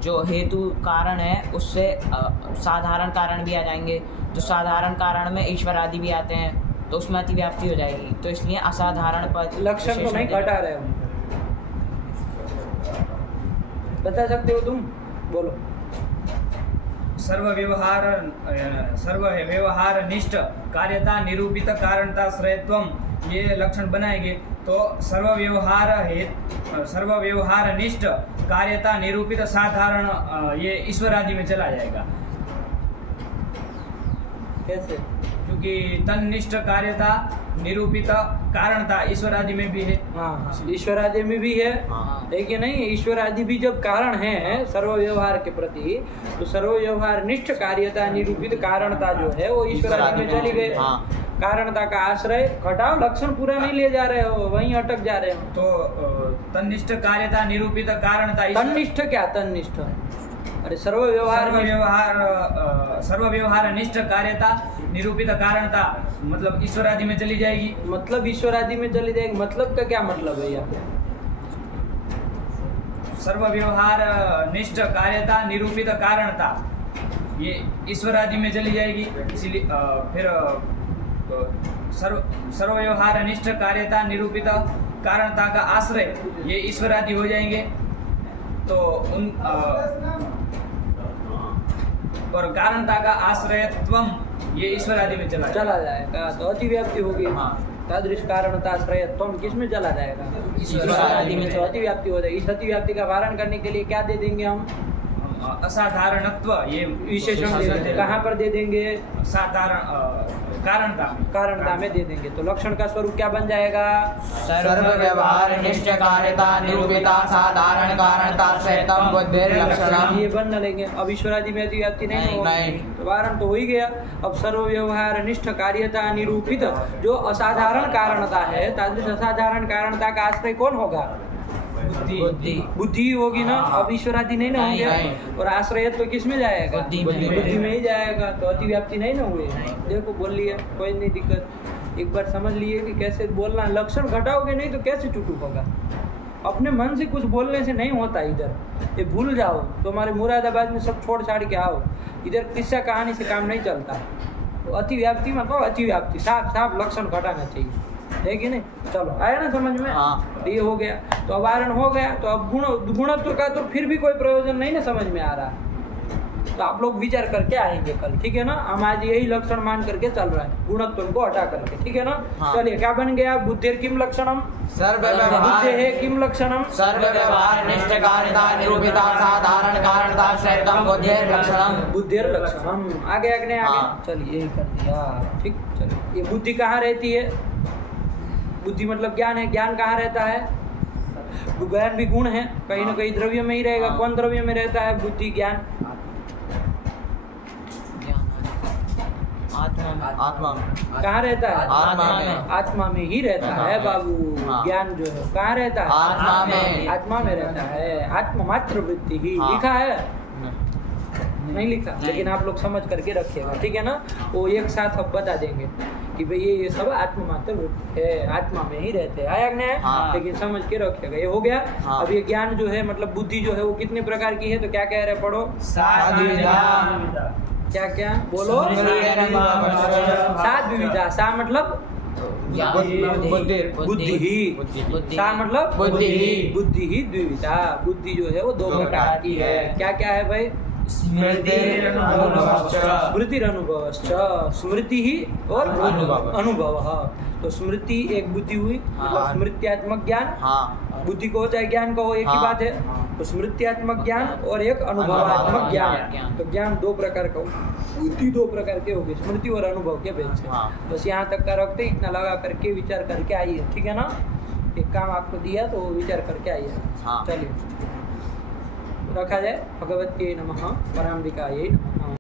जो हेतु कारण है उससे साधारण कारण भी आ जाएंगे। तो साधारण कारण में ईश्वर आदि भी आते हैं तो उसमें अतिव्याप्ति हो जाएगी। तो इसलिए असाधारण पद लक्षण को नहीं घटा रहे हो, बता सकते हो तुम? बोलो। सर्व व्यवहार निष्ठ कार्यता निरूपित कारणता श्रेयत्वम, ये लक्षण बनाएंगे तो सर्व व्यवहार निष्ठ कार्यता निरूपित साधारण ये ईश्वर आदि में चला जाएगा। कैसे? क्योंकि तन्निष्ठ कार्यता निरूपित कारणता ईश्वर आदि में भी है। हाँ, ईश्वर आदि में भी है, लेकिन नहीं, ईश्वर आदि भी जब कारण है सर्व व्यवहार के प्रति, तो सर्व व्यवहार निष्ठ कार्यता निरूपित कारणता जो है वो ईश्वर आदि में चली गई। कारणता का आश्रय घटाओ, लक्षण पूरा नहीं ले जा रहे हो, वहीं अटक जा रहे हो। तो तन्निष्ठ कार्यता निरूपित कारणता, तन्निष्ठ क्या? तन्निष्ठ अरे सर्व व्यवहार निष्ठ कार्यता निरूपित कारणता मतलब ईश्वर आदि में चली जाएगी। मतलब ईश्वर आदि में चली जाएगी, मतलब का क्या मतलब है? यहाँ सर्व व्यवहार निष्ठ कार्यता निरूपित कारणता ये ईश्वर आदि में चली जाएगी। इसीलिए फिर सर्व व्यवहार निष्ठ कार्यता निरूपित कारणता का आश्रय ये ईश्वर आदि हो जाएंगे। तो उन और कारणता का आश्रयत्वम ये ईश्वर आदि में चला जाएगा। तो अतिव्याप्ति होगी। तादृश कारणता आश्रयत्वम किस में चला जाएगा? ईश्वर आदि में। तो अतिव्याप्ति हो जाएगी। इस अतिव्याप्ति का वारण करने के लिए क्या दे देंगे हम? असाधारणत्व, ये विशेषण दे देंगे। कहाँ पर दे देंगे? साधारण कारणता में दे देंगे। तो लक्षण का स्वरूप क्या बन जाएगा? सर्व व्यवहार निष्ठ कार्यता निरूपिता साधारण कारणता सहितम बुद्धिर लक्षणम। ये बन न लेंगे। अब ईश्वरादि में अतिव्याप्ति नहीं होगी, तो वारण तो हो ही गया। अब सर्व व्यवहार निष्ठ कार्यता निरूपित जो असाधारण कारणता है, तादृश असाधारण कारणता का आश्रय कौन होगा? बुद्धि होगी ना। अब ईश्वरादि नहीं ना होंगे, और आश्रय तो किस में जाएगा? बुद्धि में ही जाएगा। तो अतिव्याप्ति नहीं ना हुए। देखो बोल लिया, कोई नहीं दिक्कत। एक बार समझ लिए कि कैसे बोलना। लक्षण घटाओगे नहीं तो कैसे चुटू होगा? अपने मन से कुछ बोलने से नहीं होता। इधर ये भूल जाओ, तुम्हारे मुरादाबाद में सब छोड़ छाड़ के आओ। इधर किस्सा कहानी से काम नहीं चलता। तो अतिव्याप्ति मतलब अतिव्याप्ति, साफ साफ लक्षण घटाना चाहिए, है कि नहीं? चलो आया ना समझ में? हाँ। ये हो गया। तो अब वारण हो गया। तो अब गुणत्व का तो फिर भी कोई प्रयोजन नहीं ना समझ में आ रहा। तो आप लोग विचार करके आएंगे कल, ठीक है ना? हम आज यही लक्षण मान करके चल रहा है, गुणत्व को हटा करके, ठीक है ना? हाँ। चलिए क्या बन गया? बुद्धिर किम लक्षणम? सर्व व्यवहार बुद्धे किम लक्षणम? सर्व व्यवहार निष्ठ कार्यता निरूपिता साधारण कारणता सहितम बुद्धिर लक्षणम। बुद्धिर लक्षणम। आगे आगे आगे। हाँ। चलिए यही कर दिया, ठीक। चलिए, ये बुद्धि कहाँ रहती है? बुद्धि मतलब ज्ञान है। ज्ञान कहाँ रहता है? ज्ञान भी गुण है, कहीं ना कहीं द्रव्य में ही रहेगा। हाँ। कौन द्रव्य में रहता है? बुद्धि, ज्ञान। आत्मा में। कहाँ रहता है? आत्मा में। आत्मा में ही रहता है बाबू। हाँ। ज्ञान जो है कहाँ रहता है? आत्मा में। आत्मा में रहता है। आत्मा मात्र वृत्ति ही। हाँ। लिखा है? नहीं लिखा, लेकिन आप लोग समझ करके रखिएगा, ठीक है ना? वो एक साथ अब बता देंगे कि भाई ये सब आत्मा मात्र वृत्ति है, आत्मा में ही रहते हैं। आया नहीं? हाँ। लेकिन समझ के रखिएगा। ये हो गया। हाँ। अब ये ज्ञान जो है मतलब बुद्धि जो है वो कितने प्रकार की है? तो क्या कह रहे हैं? पढ़ो। सात विविधा। क्या क्या बोलो? सात विविधा। सा मतलब बुद्धि ही। सा मतलब बुद्धि ही। बुद्धि ही द्विविधा। बुद्धि जो है वो दो प्रकार की है। क्या क्या है भाई? स्मृति अनुभवश्च। स्मृति ही और अनुभव। तो स्मृति एक बुद्धि हुई, मतलब स्मृत्यात्मक ज्ञान। हाँ। बुद्धि को हो चाहे ज्ञान को हो, एक ही हाँ। बात है। तो स्मृत्यात्मक ज्ञान और एक अनुभवात्मक ज्ञान। तो ज्ञान दो प्रकार का, बुद्धि दो प्रकार के हो गए, स्मृति और अनुभव के भेद से। हाँ। बस यहाँ तक का रखते, इतना लगा करके विचार करके आइए, ठीक है ना? एक काम आपको दिया तो विचार करके आइए। हाँ। चलिए रखा जाए। भगवत्यै नमः, पराम्बिकायै नमः।